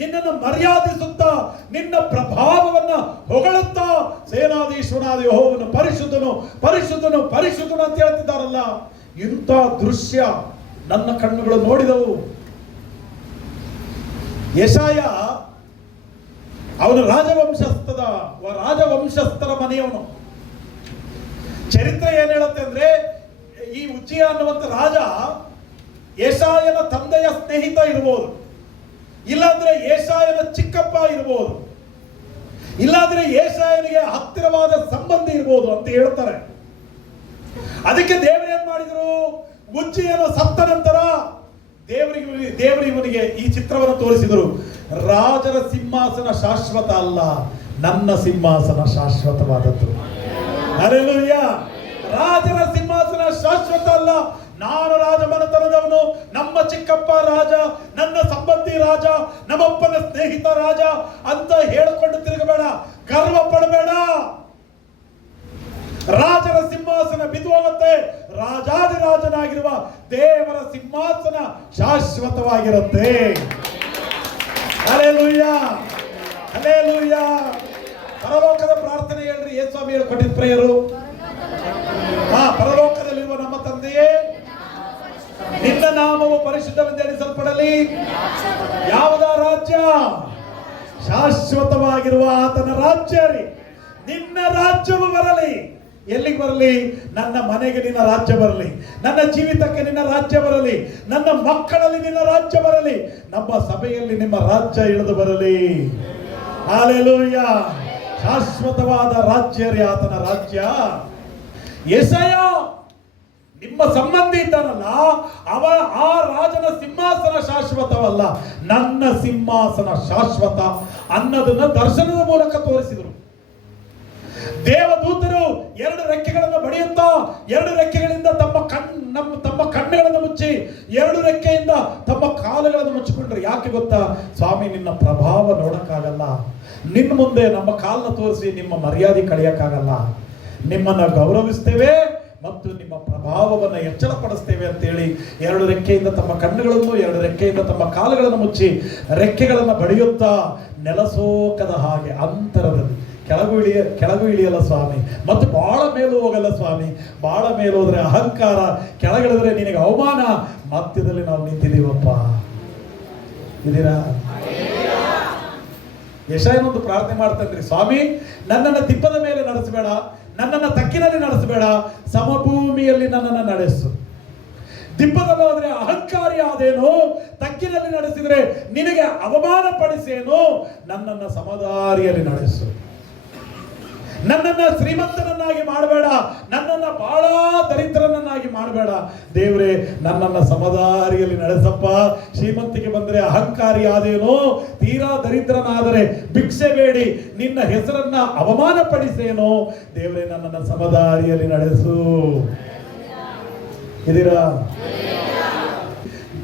ನಿನ್ನನ್ನು ಮರ್ಯಾದಿಸುತ್ತಾ, ನಿನ್ನ ಪ್ರಭಾವವನ್ನ ಹೊಗಳುತ್ತಾ, ಸೇನಾಧೀಶ್ವರನಾದ ಯೆಹೋವನು ಪರಿಶುದ್ಧನು, ಪರಿಶುದ್ಧನು, ಪರಿಶುದ್ಧನು ಅಂತ ಹೇಳ್ತಿದ್ದಾರಲ್ಲ. ಇಂಥ ದೃಶ್ಯ ನನ್ನ ಕಣ್ಣುಗಳು ನೋಡಿದವು. ಯೆಶಾಯ ಅವನು ರಾಜವಂಶಸ್ಥರ ಮನೆಯವನು. ಚರಿತ್ರೆ ಏನ್ ಹೇಳುತ್ತೆ ಅಂದ್ರೆ, ಈ ಉಜ್ಜಿಯ ಅನ್ನುವಂತ ರಾಜ ಯೆಶಾಯನ ತಂದೆಯ ಸ್ನೇಹಿತ ಇರಬಹುದು, ಇಲ್ಲಾಂದ್ರೆ ಯೆಶಾಯನ ಚಿಕ್ಕಪ್ಪ ಇರಬಹುದು, ಇಲ್ಲಾಂದ್ರೆ ಯೆಶಾಯನಿಗೆ ಹತ್ತಿರವಾದ ಸಂಬಂಧಿ ಇರಬಹುದು ಅಂತ ಹೇಳ್ತಾರೆ. ಅದಕ್ಕೆ ದೇವರು ಏನ್ ಮಾಡಿದ್ರು? ಉಜ್ಜಿಯನ ಸತ್ತ ನಂತರ ದೇವರು ಇವನಿಗೆ ಈ ಚಿತ್ರವನ್ನು ತೋರಿಸಿದರು. ರಾಜರ ಸಿಂಹಾಸನ ಶಾಶ್ವತ ಅಲ್ಲ, ನನ್ನ ಸಿಂಹಾಸನ ಶಾಶ್ವತವಾದದ್ದು. ಹಲ್ಲೆಲೂಯಾ. ರಾಜರ ಸಿಂಹಾಸನ ಶಾಶ್ವತ ಅಲ್ಲ. ನಾನು ರಾಜಮನೆತನದವನು, ನಮ್ಮ ಚಿಕ್ಕಪ್ಪ ರಾಜ, ನನ್ನ ಸಂಬಂಧಿ ರಾಜ, ನಮ್ಮಪ್ಪನ ಸ್ನೇಹಿತ ರಾಜ ಅಂತ ಹೇಳಿಕೊಂಡು ತಿರುಗಬೇಡ, ಗರ್ವ ಪಡಬೇಡ. ರಾಜರ ಸಿಂಹಾಸನ ಬಿದ್ದು ಹೋಗುತ್ತೆ, ರಾಜಾದಿರಾಜನಾಗಿರುವ ದೇವರ ಸಿಂಹಾಸನ ಶಾಶ್ವತವಾಗಿರುತ್ತೆ. Hallelujah, hallelujah. ಪರಲೋಕದ ಪ್ರಾರ್ಥನೆ ಹೇಳ್ರಿ, ಯೇಸು ಸ್ವಾಮಿ ಹೇಳ್ಕೊಟ್ಟಿದ್ದ ಪ್ರೇಯರು. ಪರಲೋಕದಲ್ಲಿರುವ ನಮ್ಮ ತಂದೆಯೇ, ನಿನ್ನ ನಾಮವು ಪರಿಶುದ್ಧವೆಂದು ಎಣಿಸಲ್ಪಡಲಿ. ಯಾವುದ ರಾಜ್ಯ? ಶಾಶ್ವತವಾಗಿರುವ ಆತನ ರಾಜ್ಯ ರೀ. ನಿನ್ನ ರಾಜ್ಯವು ಬರಲಿ. ಎಲ್ಲಿಗೆ ಬರಲಿ? ನನ್ನ ಮನೆಗೆ ನಿನ್ನ ರಾಜ್ಯ ಬರಲಿ, ನನ್ನ ಜೀವಿತಕ್ಕೆ ನಿನ್ನ ರಾಜ್ಯ ಬರಲಿ, ನನ್ನ ಮಕ್ಕಳಲ್ಲಿ ನಿನ್ನ ರಾಜ್ಯ ಬರಲಿ, ನಮ್ಮ ಸಭೆಯಲ್ಲಿ ನಿಮ್ಮ ರಾಜ್ಯ ಇಳಿದು ಬರಲಿ. ಹಲ್ಲೆಲೂಯಾ. ಶಾಶ್ವತವಾದ ರಾಜ್ಯ ರೀ ಆತನ ರಾಜ್ಯ. ಯೆಶಾಯ ನಿಮ್ಮ ಸಂಬಂಧಿ ಇದ್ದಾನಲ್ಲ, ಆ ರಾಜನ ಸಿಂಹಾಸನ ಶಾಶ್ವತವಲ್ಲ, ನನ್ನ ಸಿಂಹಾಸನ ಶಾಶ್ವತ ಅನ್ನೋದನ್ನ ದರ್ಶನದ ಮೂಲಕ ತೋರಿಸಿದರು. ದೇವದೂತರು 2 ರೆಕ್ಕೆಗಳನ್ನು ಬಡಿಯುತ್ತಾ 2 ರೆಕ್ಕೆಗಳಿಂದ ತಮ್ಮ ಕಣ್ಣುಗಳನ್ನು ಮುಚ್ಚಿ 2 ರೆಕ್ಕೆಯಿಂದ ತಮ್ಮ ಕಾಲುಗಳನ್ನು ಮುಚ್ಚಿಕೊಂಡ್ರು. ಯಾಕೆ ಗೊತ್ತಾ? ಸ್ವಾಮಿ, ನಿನ್ನ ಪ್ರಭಾವ ನೋಡಕ್ಕಾಗಲ್ಲ, ನಿನ್ನ ಮುಂದೆ ನಮ್ಮ ಕಾಲನ್ನ ತೋರಿಸಿ ನಿಮ್ಮ ಮರ್ಯಾದೆ ಕಳೆಯಕ್ಕಾಗಲ್ಲ, ನಿಮ್ಮನ್ನ ಗೌರವಿಸ್ತೇವೆ ಮತ್ತು ನಿಮ್ಮ ಪ್ರಭಾವವನ್ನು ಹೆಚ್ಚಳಪಡಿಸ್ತೇವೆ ಅಂತೇಳಿ 2 ರೆಕ್ಕೆಯಿಂದ ತಮ್ಮ ಕಣ್ಣುಗಳನ್ನು 2 ರೆಕ್ಕೆಯಿಂದ ತಮ್ಮ ಕಾಲುಗಳನ್ನು ರೆಕ್ಕೆಗಳನ್ನು ಬಡಿಯುತ್ತಾ ನೆಲಸೋಕದ ಹಾಗೆ ಅಂತರದಲ್ಲಿ ಕೆಳಗೂ ಇಳಿಯಲ್ಲ ಸ್ವಾಮಿ, ಮತ್ತು ಬಹಳ ಮೇಲೂ ಹೋಗಲ್ಲ ಸ್ವಾಮಿ. ಬಹಳ ಮೇಲು ಹೋದ್ರೆ ಅಹಂಕಾರ, ಕೆಳಗಿಳಿದ್ರೆ ನಿನಗೆ ಅವಮಾನ. ಮಧ್ಯದಲ್ಲಿ ನಾವು ನಿಂತಿದ್ದೀವಪ್ಪ. ಇದೀರಾ? ಯೆಶಾಯನೊಂದು ಪ್ರಾರ್ಥನೆ ಮಾಡ್ತಾನ್ರಿ, ಸ್ವಾಮಿ ನನ್ನನ್ನು ದಿಬ್ಬದ ಮೇಲೆ ನಡೆಸಬೇಡ, ನನ್ನನ್ನು ತಗ್ಗಿನಲ್ಲಿ ನಡೆಸಬೇಡ, ಸಮಭೂಮಿಯಲ್ಲಿ ನನ್ನನ್ನು ನಡೆಸು. ದಿಬ್ಬದಲ್ಲಿ ಹೋದ್ರೆ ಅಹಂಕಾರಿ ಆದೇನು, ತಗ್ಗಿನಲ್ಲಿ ನಡೆಸಿದ್ರೆ ನಿನಗೆ ಅವಮಾನ ಪಡಿಸೇನು. ನನ್ನನ್ನು ಸಮದಾರಿಯಲ್ಲಿ ನಡೆಸು. ನನ್ನನ್ನು ಶ್ರೀಮಂತನನ್ನಾಗಿ ಮಾಡಬೇಡ, ನನ್ನನ್ನು ಬಹಳ ದರಿದ್ರನನ್ನಾಗಿ ಮಾಡಬೇಡ. ದೇವರೇ, ನನ್ನನ್ನು ಸಮದಾರಿಯಲ್ಲಿ ನಡೆಸಪ್ಪ. ಶ್ರೀಮಂತಿಗೆ ಬಂದರೆ ಅಹಂಕಾರಿ ಆದೇನೋ, ತೀರಾ ದರಿದ್ರನಾದರೆ ಭಿಕ್ಷೆ ಬೇಡಿ ನಿನ್ನ ಹೆಸರನ್ನ ಅವಮಾನ ಪಡಿಸೇನೋ. ದೇವರೇ, ನನ್ನನ್ನು ಸಮದಾರಿಯಲ್ಲಿ ನಡೆಸು. ಇದೀರಾ?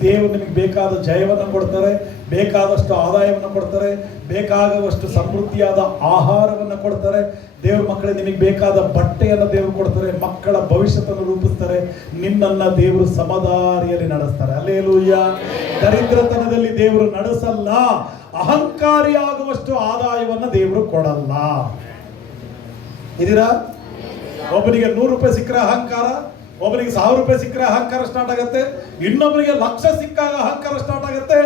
ದೇವರು ನಿಮಗೆ ಬೇಕಾದ ಜಯವನ್ನು ಕೊಡ್ತಾರೆ, ಬೇಕಾದಷ್ಟು ಆದಾಯವನ್ನು ಕೊಡ್ತಾರೆ, ಬೇಕಾಗುವಷ್ಟು ಸಮೃದ್ಧಿಯಾದ ಆಹಾರವನ್ನು ಕೊಡ್ತಾರೆ. ದೇವ್ರ ಮಕ್ಕಳೇ, ನಿಮಗೆ ಬೇಕಾದ ಬಟ್ಟೆಯನ್ನು ದೇವರು ಕೊಡ್ತಾರೆ, ಮಕ್ಕಳ ಭವಿಷ್ಯತನ್ನು ರೂಪಿಸ್ತಾರೆ. ನಿನ್ನನ್ನ ದೇವರು ಸಮದಾರಿಯಲ್ಲಿ ನಡೆಸ್ತಾರೆ. ಹಲ್ಲೆಲೂಯಾ. ದರಿದ್ರತನದಲ್ಲಿ ದೇವರು ನಡೆಸಲ್ಲ, ಅಹಂಕಾರಿಯಾಗುವಷ್ಟು ಆದಾಯವನ್ನು ದೇವರು ಕೊಡಲ್ಲ. ಇದೀರಾ? ಒಬ್ಬನಿಗೆ 100 ರೂಪಾಯಿ ಸಿಕ್ಕರೆ ಅಹಂಕಾರ, ಒಬ್ಬನಿಗೆ 1000 ರೂಪಾಯಿ ಸಿಕ್ಕರೆ ಅಹಂಕಾರ ಸ್ಟಾರ್ಟ್ ಆಗುತ್ತೆ, ಇನ್ನೊಬ್ಬನಿಗೆ ಲಕ್ಷ ಸಿಕ್ಕಾಗ ಅಹಂಕಾರ ಸ್ಟಾರ್ಟ್ ಆಗುತ್ತೆ,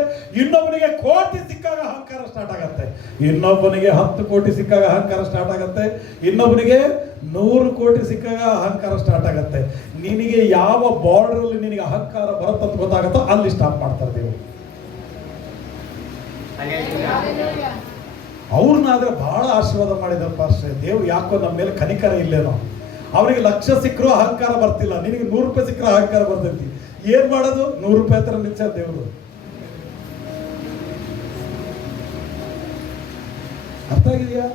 ಇನ್ನೊಬ್ಬನಿಗೆ ಕೋಟಿ ಸಿಕ್ಕಾಗ ಅಹಂಕಾರ ಸ್ಟಾರ್ಟ್ ಆಗುತ್ತೆ, ಇನ್ನೊಬ್ಬನಿಗೆ 10 ಕೋಟಿ ಸಿಕ್ಕಾಗ ಅಹಂಕಾರ ಸ್ಟಾರ್ಟ್ ಆಗುತ್ತೆ, ಇನ್ನೊಬ್ಬನಿಗೆ 100 ಕೋಟಿ ಸಿಕ್ಕಾಗ ಅಹಂಕಾರ ಸ್ಟಾರ್ಟ್ ಆಗುತ್ತೆ. ನಿನಗೆ ಯಾವ ಬಾರ್ಡರ್ ಅಲ್ಲಿ ನಿನಗೆ ಅಹಂಕಾರ ಬರುತ್ತಂತ ಗೊತ್ತಾಗುತ್ತೋ ಅಲ್ಲಿ ಸ್ಟಾಪ್ ಮಾಡ್ತಾರೆ ದೇವರು. ಅವ್ರನ್ನಾದ್ರೆ ಬಹಳ ಆಶೀರ್ವಾದ ಮಾಡಿದಾರೆ ಪಾಸ್ಟರ್. ದೇವ್ರು ಯಾಕೋ ನಮ್ಮ ಮೇಲೆ ಕನಿಕರ ಇಲ್ಲೇನೋ. ಅವರಿಗೆ 1,00,000 ಸಿಕ್ಕರೂ ಅಹಂಕಾರ ಬರ್ತಿಲ್ಲ, ನಿನಗೆ 100 ರೂಪಾಯಿ ಸಿಕ್ಕರೂ ಅಹಂಕಾರ ಬರ್ತೈತಿ. ಏನ್ ಮಾಡೋದು? 100 ರೂಪಾಯಿ ಹತ್ರ ನಿಲ್ಸ ದೇವರು. ಅರ್ಥ ಆಗಿದೆಯಾ?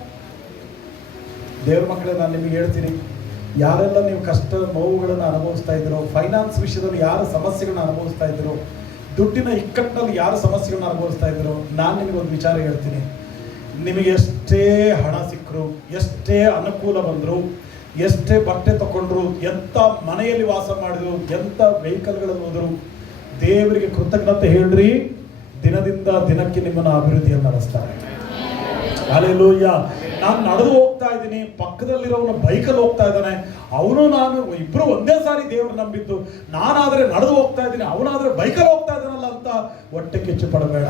ದೇವ್ರ ಮಕ್ಕಳೇ, ನಾನು ನಿಮಗೆ ಹೇಳ್ತೀನಿ, ಯಾರೆಲ್ಲ ನೀವು ಕಷ್ಟ ನೋವುಗಳನ್ನು ಅನುಭವಿಸ್ತಾ ಇದ್ದೀರೋ, ಫೈನಾನ್ಸ್ ವಿಷಯದಲ್ಲಿ ಯಾರು ಸಮಸ್ಯೆಗಳನ್ನ ಅನುಭವಿಸ್ತಾ ಇದ್ದೀರೋ, ದುಡ್ಡಿನ ಇಕ್ಕಟ್ಟಿನಲ್ಲಿ ಯಾರು ಸಮಸ್ಯೆಗಳನ್ನ ಅನುಭವಿಸ್ತಾ ಇದ್ದೀರೋ, ನಾನು ನಿಮಗೆ ಒಂದು ವಿಚಾರ ಹೇಳ್ತೀನಿ. ನಿಮಗೆ ಎಷ್ಟೇ ಹಣ ಸಿಕ್ಕರು, ಎಷ್ಟೇ ಅನುಕೂಲ ಬಂದರು, ಎಷ್ಟೇ ಬಟ್ಟೆ ತಗೊಂಡ್ರು, ಎಂಥ ಮನೆಯಲ್ಲಿ ವಾಸ ಮಾಡಿದ್ರು, ಎಂಥ ವೆಹಿಕಲ್ಗಳಲ್ಲಿ ಹೋದ್ರು, ದೇವರಿಗೆ ಕೃತಜ್ಞತೆ ಹೇಳ್ರಿ. ದಿನದಿಂದ ದಿನಕ್ಕೆ ನಿಮ್ಮನ್ನು ಅಭಿವೃದ್ಧಿಯನ್ನು ನಡೆಸ್ತಾರೆ. ಹಲ್ಲೆಲೂಯಾ. ನಾನು ನಡೆದು ಹೋಗ್ತಾ ಇದ್ದೀನಿ, ಪಕ್ಕದಲ್ಲಿರೋನು ಬೈಕಲ್ಲಿ ಹೋಗ್ತಾ ಇದ್ದಾನೆ, ಅವನು ನಾನು ಇಬ್ರು ಒಂದೇ ಸಾರಿ ದೇವರು ನಂಬಿದ್ದು. ನಾನಾದ್ರೆ ನಡೆದು ಹೋಗ್ತಾ ಇದ್ದೀನಿ, ಅವನಾದ್ರೆ ಬೈಕಲ್ಲಿ ಹೋಗ್ತಾ ಇದ್ದಾನಲ್ಲ ಅಂತ ಹೊಟ್ಟೆ ಕಿಚ್ಚು ಪಡಬೇಡ.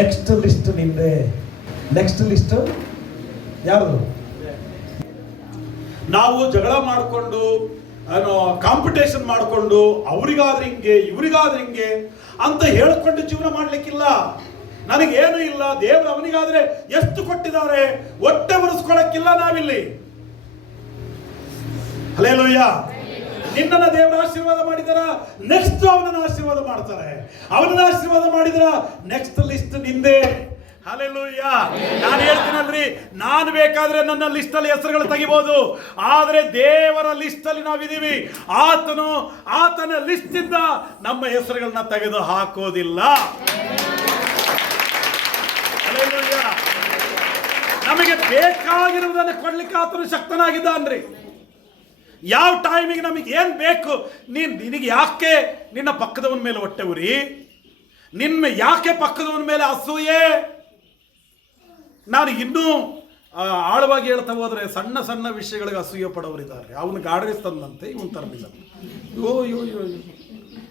ನೆಕ್ಸ್ಟ್ ಲಿಸ್ಟ್ ನಿಂದೆ. ನೆಕ್ಸ್ಟ್ ಲಿಸ್ಟ್ ಯಾರ್ದು? ನಾವು ಜಗಳ ಮಾಡಿಕೊಂಡು ಕಾಂಪಿಟೇಷನ್ ಮಾಡಿಕೊಂಡು ಅವರಿಗಾದ್ರೆ ಹಿಂಗೆ ಇವರಿಗಾದ್ರೆ ಹಿಂಗೆ ಅಂತ ಹೇಳ್ಕೊಂಡು ಜೀವನ ಮಾಡ್ಲಿಕ್ಕಿಲ್ಲ. ನನಗೇನು ಇಲ್ಲ, ದೇವರು ಅವನಿಗಾದ್ರೆ ಎಷ್ಟು ಕೊಟ್ಟಿದ್ದಾರೆ, ಹೊಟ್ಟೆ ಒರೆಸ್ಕೊಳಕ್ಕಿಲ್ಲ ನಾವಿಲ್ಲಿ. ಹಲ್ಲೆಲೂಯಾ. ನಿನ್ನನ್ನ ದೇವರ ಆಶೀರ್ವಾದ ಮಾಡಿದಾರ, ನೆಕ್ಸ್ಟ್ ಅವನನ್ನ ಆಶೀರ್ವಾದ ಮಾಡ್ತಾರೆ. ಅವನನ್ನ ಆಶೀರ್ವಾದ ಮಾಡಿದ್ರ ನೆಕ್ಸ್ಟ್ ಲಿಸ್ಟ್ ನಿಂದೆ. ಹಲ್ಲೆಲೂಯಾ. ನಾನು ಹೇಳ್ತೀನಲ್ರಿ, ನಾನು ಬೇಕಾದ್ರೆ ನನ್ನ ಲಿಸ್ಟ್ ಅಲ್ಲಿ ಹೆಸರುಗಳು ತೆಗಿಬಹುದು, ಆದ್ರೆ ದೇವರ ಲಿಸ್ಟ್ ಅಲ್ಲಿ ನಾವಿದೀವಿ. ಆತನ ಲಿಸ್ಟ್ ಇಂದ ನಮ್ಮ ಹೆಸರುಗಳನ್ನ ತೆಗೆದು ಹಾಕೋದಿಲ್ಲ. ಹಲ್ಲೆಲೂಯಾ. ನಮಗೆ ಬೇಕಾಗಿರುವುದನ್ನು ಕೊಡ್ಲಿಕ್ಕೆ ಆತನು ಶಕ್ತನಾಗಿದ್ದಾನ್ರಿ. ಯಾವ ಟೈಮಿಗೆ ನಮಗೆ ಏನು ಬೇಕು, ನಿನಗೆ ಯಾಕೆ ನಿನ್ನ ಪಕ್ಕದವನ ಮೇಲೆ ಹೊಟ್ಟೆ ಉರಿ, ಯಾಕೆ ಪಕ್ಕದವನ ಮೇಲೆ ಅಸೂಯೆ. ನಾನು ಇನ್ನೂ ಆಳವಾಗಿ ಹೇಳ್ತಾ ಹೋದರೆ ಸಣ್ಣ ಸಣ್ಣ ವಿಷಯಗಳಿಗೆ ಅಸೂಯೆ ಪಡೋರಿದ್ದಾರೆ. ಅವನು ಗಾಡಿ ತಂದಂತೆ ಇವನು ತರಲಿಲ್ಲ. ಯೋ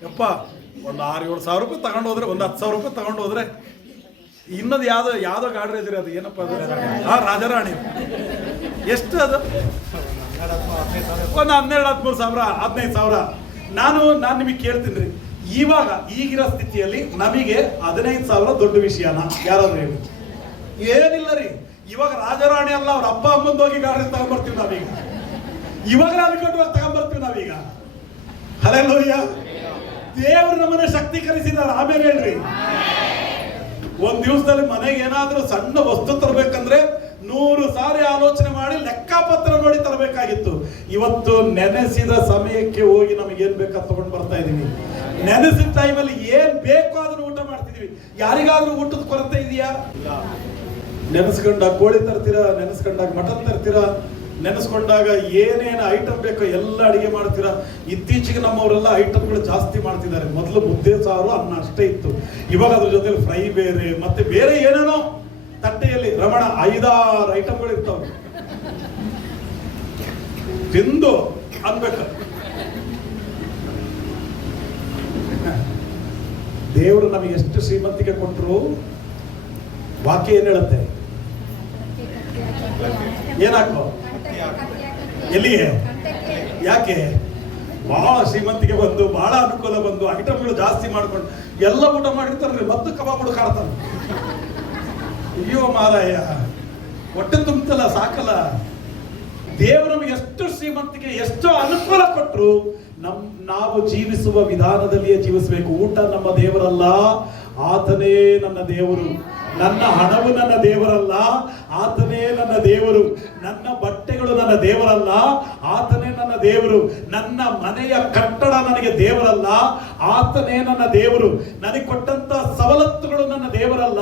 ಯಪ್ಪ, ಒಂದು 6-7 ಸಾವಿರ ರೂಪಾಯಿ ತಗೊಂಡು ಹೋದ್ರೆ, ಒಂದು 10,000 ರೂಪಾಯಿ ತಗೊಂಡು ಹೋದ್ರೆ, ಇನ್ನೊಂದು ಯಾವುದೋ ಗಾಡಿ ಇದ್ರಿ, ಅದು ಏನಪ್ಪ ಅದು, ರಾಜರಾಣಿ. ಎಷ್ಟು ಅದು? ಒಂದು 12-13 ಸಾವಿರ, 15 ಸಾವಿರ. ನಾನು ನಿಮಗೆ ಕೇಳ್ತೀನಿ ರೀ, ಈಗಿರೋ ಸ್ಥಿತಿಯಲ್ಲಿ ನಮಗೆ 15 ಸಾವಿರ ದೊಡ್ಡ ವಿಷಯನ? ಯಾರಾದ್ರೂ ಹೇಳಿ. ಏನಿಲ್ಲ ರೀ, ಇವಾಗ ರಾಜರಾಣಿ ಅಲ್ಲ, ಅವ್ರ ಅಪ್ಪ ಅಮ್ಮಂದು ಹೋಗಿ ಗಾಡಿ ತಗೊಂಡ್ಬರ್ತೀವಿ ನಾವೀಗ. ಇವಾಗ ಅನ್ಕೊಂಡು ತಗೊಂಡ್ಬರ್ತೀವಿ ನಾವೀಗ. ಹಲ್ಲೆಲೂಯಾ. ದೇವರು ನಮ್ಮನ್ನ ಶಕ್ತೀಕರಿಸಿದಾರೆ. ಆಮೇಲೆ ಹೇಳ್ರಿ, ಒಂದ್ ದಿವಸದಲ್ಲಿ ಮನೆಗೆ ಏನಾದ್ರೂ ಸಣ್ಣ ವಸ್ತು ತರಬೇಕಂದ್ರೆ 100 ಸಾರಿ ಆಲೋಚನೆ ಮಾಡಿ ಲೆಕ್ಕಪತ್ರ ನೋಡಿ ತರಬೇಕಾಗಿತ್ತು. ಇವತ್ತು ನೆನೆಸಿದ ಸಮಯಕ್ಕೆ ಹೋಗಿ ನಮಗೇನ್ ಬೇಕಾದ ತಗೊಂಡು ಬರ್ತಾ ಇದೀವಿ. ನೆನೆಸಿದ ಟೈಮಲ್ಲಿ ಏನ್ ಬೇಕೋ ಅದನ್ನು ಊಟ ಮಾಡ್ತಿದೀವಿ. ಯಾರಿಗಾದ್ರೂ ಊಟದ ಕೊರತೆ ಇದೆಯಾ? ನೆನೆಸ್ಕೊಂಡಾಗ ಕೋಳಿ ತರ್ತೀರಾ, ನೆನೆಸ್ಕೊಂಡಾಗ ಮಟನ್ ತರ್ತೀರಾ, ನೆನೆಸ್ಕೊಂಡಾಗ ಏನೇನು ಐಟಮ್ ಬೇಕೋ ಎಲ್ಲ ಅಡಿಗೆ ಮಾಡ್ತೀರಾ. ಇತ್ತೀಚೆಗೆ ನಮ್ಮವರೆಲ್ಲ ಐಟಮ್ಗಳು ಜಾಸ್ತಿ ಮಾಡ್ತಿದ್ದಾರೆ. ಮೊದಲು ಮುದ್ದೆ ಸಾರು ಅನ್ನ ಅಷ್ಟೇ ಇತ್ತು. ಇವಾಗ ಅದ್ರ ಜೊತೆ ಫ್ರೈ ಬೇರೆ, ಮತ್ತೆ ಬೇರೆ ಏನೇನೋ ತಟ್ಟೆಯಲ್ಲಿ ರಮಣ 5-6 ಐಟಮ್ಗಳು ಇರ್ತಾವೆ. ತಿಂದು ಅನ್ಬೇಕು. ದೇವರು ನಮಗೆ ಎಷ್ಟು ಶ್ರೀಮಂತಿಕೆ ಕೊಟ್ಟರು. ವಾಕ್ಯ ಏನ್ ಹೇಳುತ್ತೆ? ಏನಾಕೋ ಎಲ್ಲಿಗೆ? ಯಾಕೆ? ಬಹಳ ಶ್ರೀಮಂತಿಗೆ ಬಂದು, ಬಹಳ ಅನುಕೂಲ ಬಂದು, ಐಟಮ್ಗಳು ಜಾಸ್ತಿ ಮಾಡ್ಕೊಂಡು ಎಲ್ಲ ಊಟ ಮಾಡಿರ್ತಾರ್ರಿ. ಮತ್ತು ಕಬಾಬ್ ಹುಡುಕಾಡ್ತಾನೆ. ಅಯ್ಯೋ ಮಾರಾಯ, ಹೊಟ್ಟೆ ತುಂಬತಲ್ಲ, ಸಾಕಲ್ಲ. ದೇವರು ನಮಗೆ ಎಷ್ಟು ಶ್ರೀಮಂತಿಕೆ, ಎಷ್ಟು ಅನುಕೂಲ ಕೊಟ್ಟರು. ನಾವು ಜೀವಿಸುವ ವಿಧಾನದಲ್ಲಿಯೇ ಜೀವಿಸಬೇಕು. ಊಟ ನಮ್ಮ ದೇವರಲ್ಲ, ಆತನೇ ನನ್ನ ದೇವರು. ನನ್ನ ಹಣವು ನನ್ನ ದೇವರಲ್ಲ, ಆತನೇ ನನ್ನ ದೇವರು. ನನ್ನ ಬಟ್ಟೆಗಳು ನನ್ನ ದೇವರಲ್ಲ, ಆತನೇ ನನ್ನ ದೇವರು. ನನ್ನ ಮನೆಯ ಕಟ್ಟಡ ನನಗೆ ದೇವರಲ್ಲ, ಆತನೇ ನನ್ನ ದೇವರು. ನನಗೆ ಕೊಟ್ಟಂತ ಸವಲತ್ತುಗಳು ನನ್ನ ದೇವರಲ್ಲ,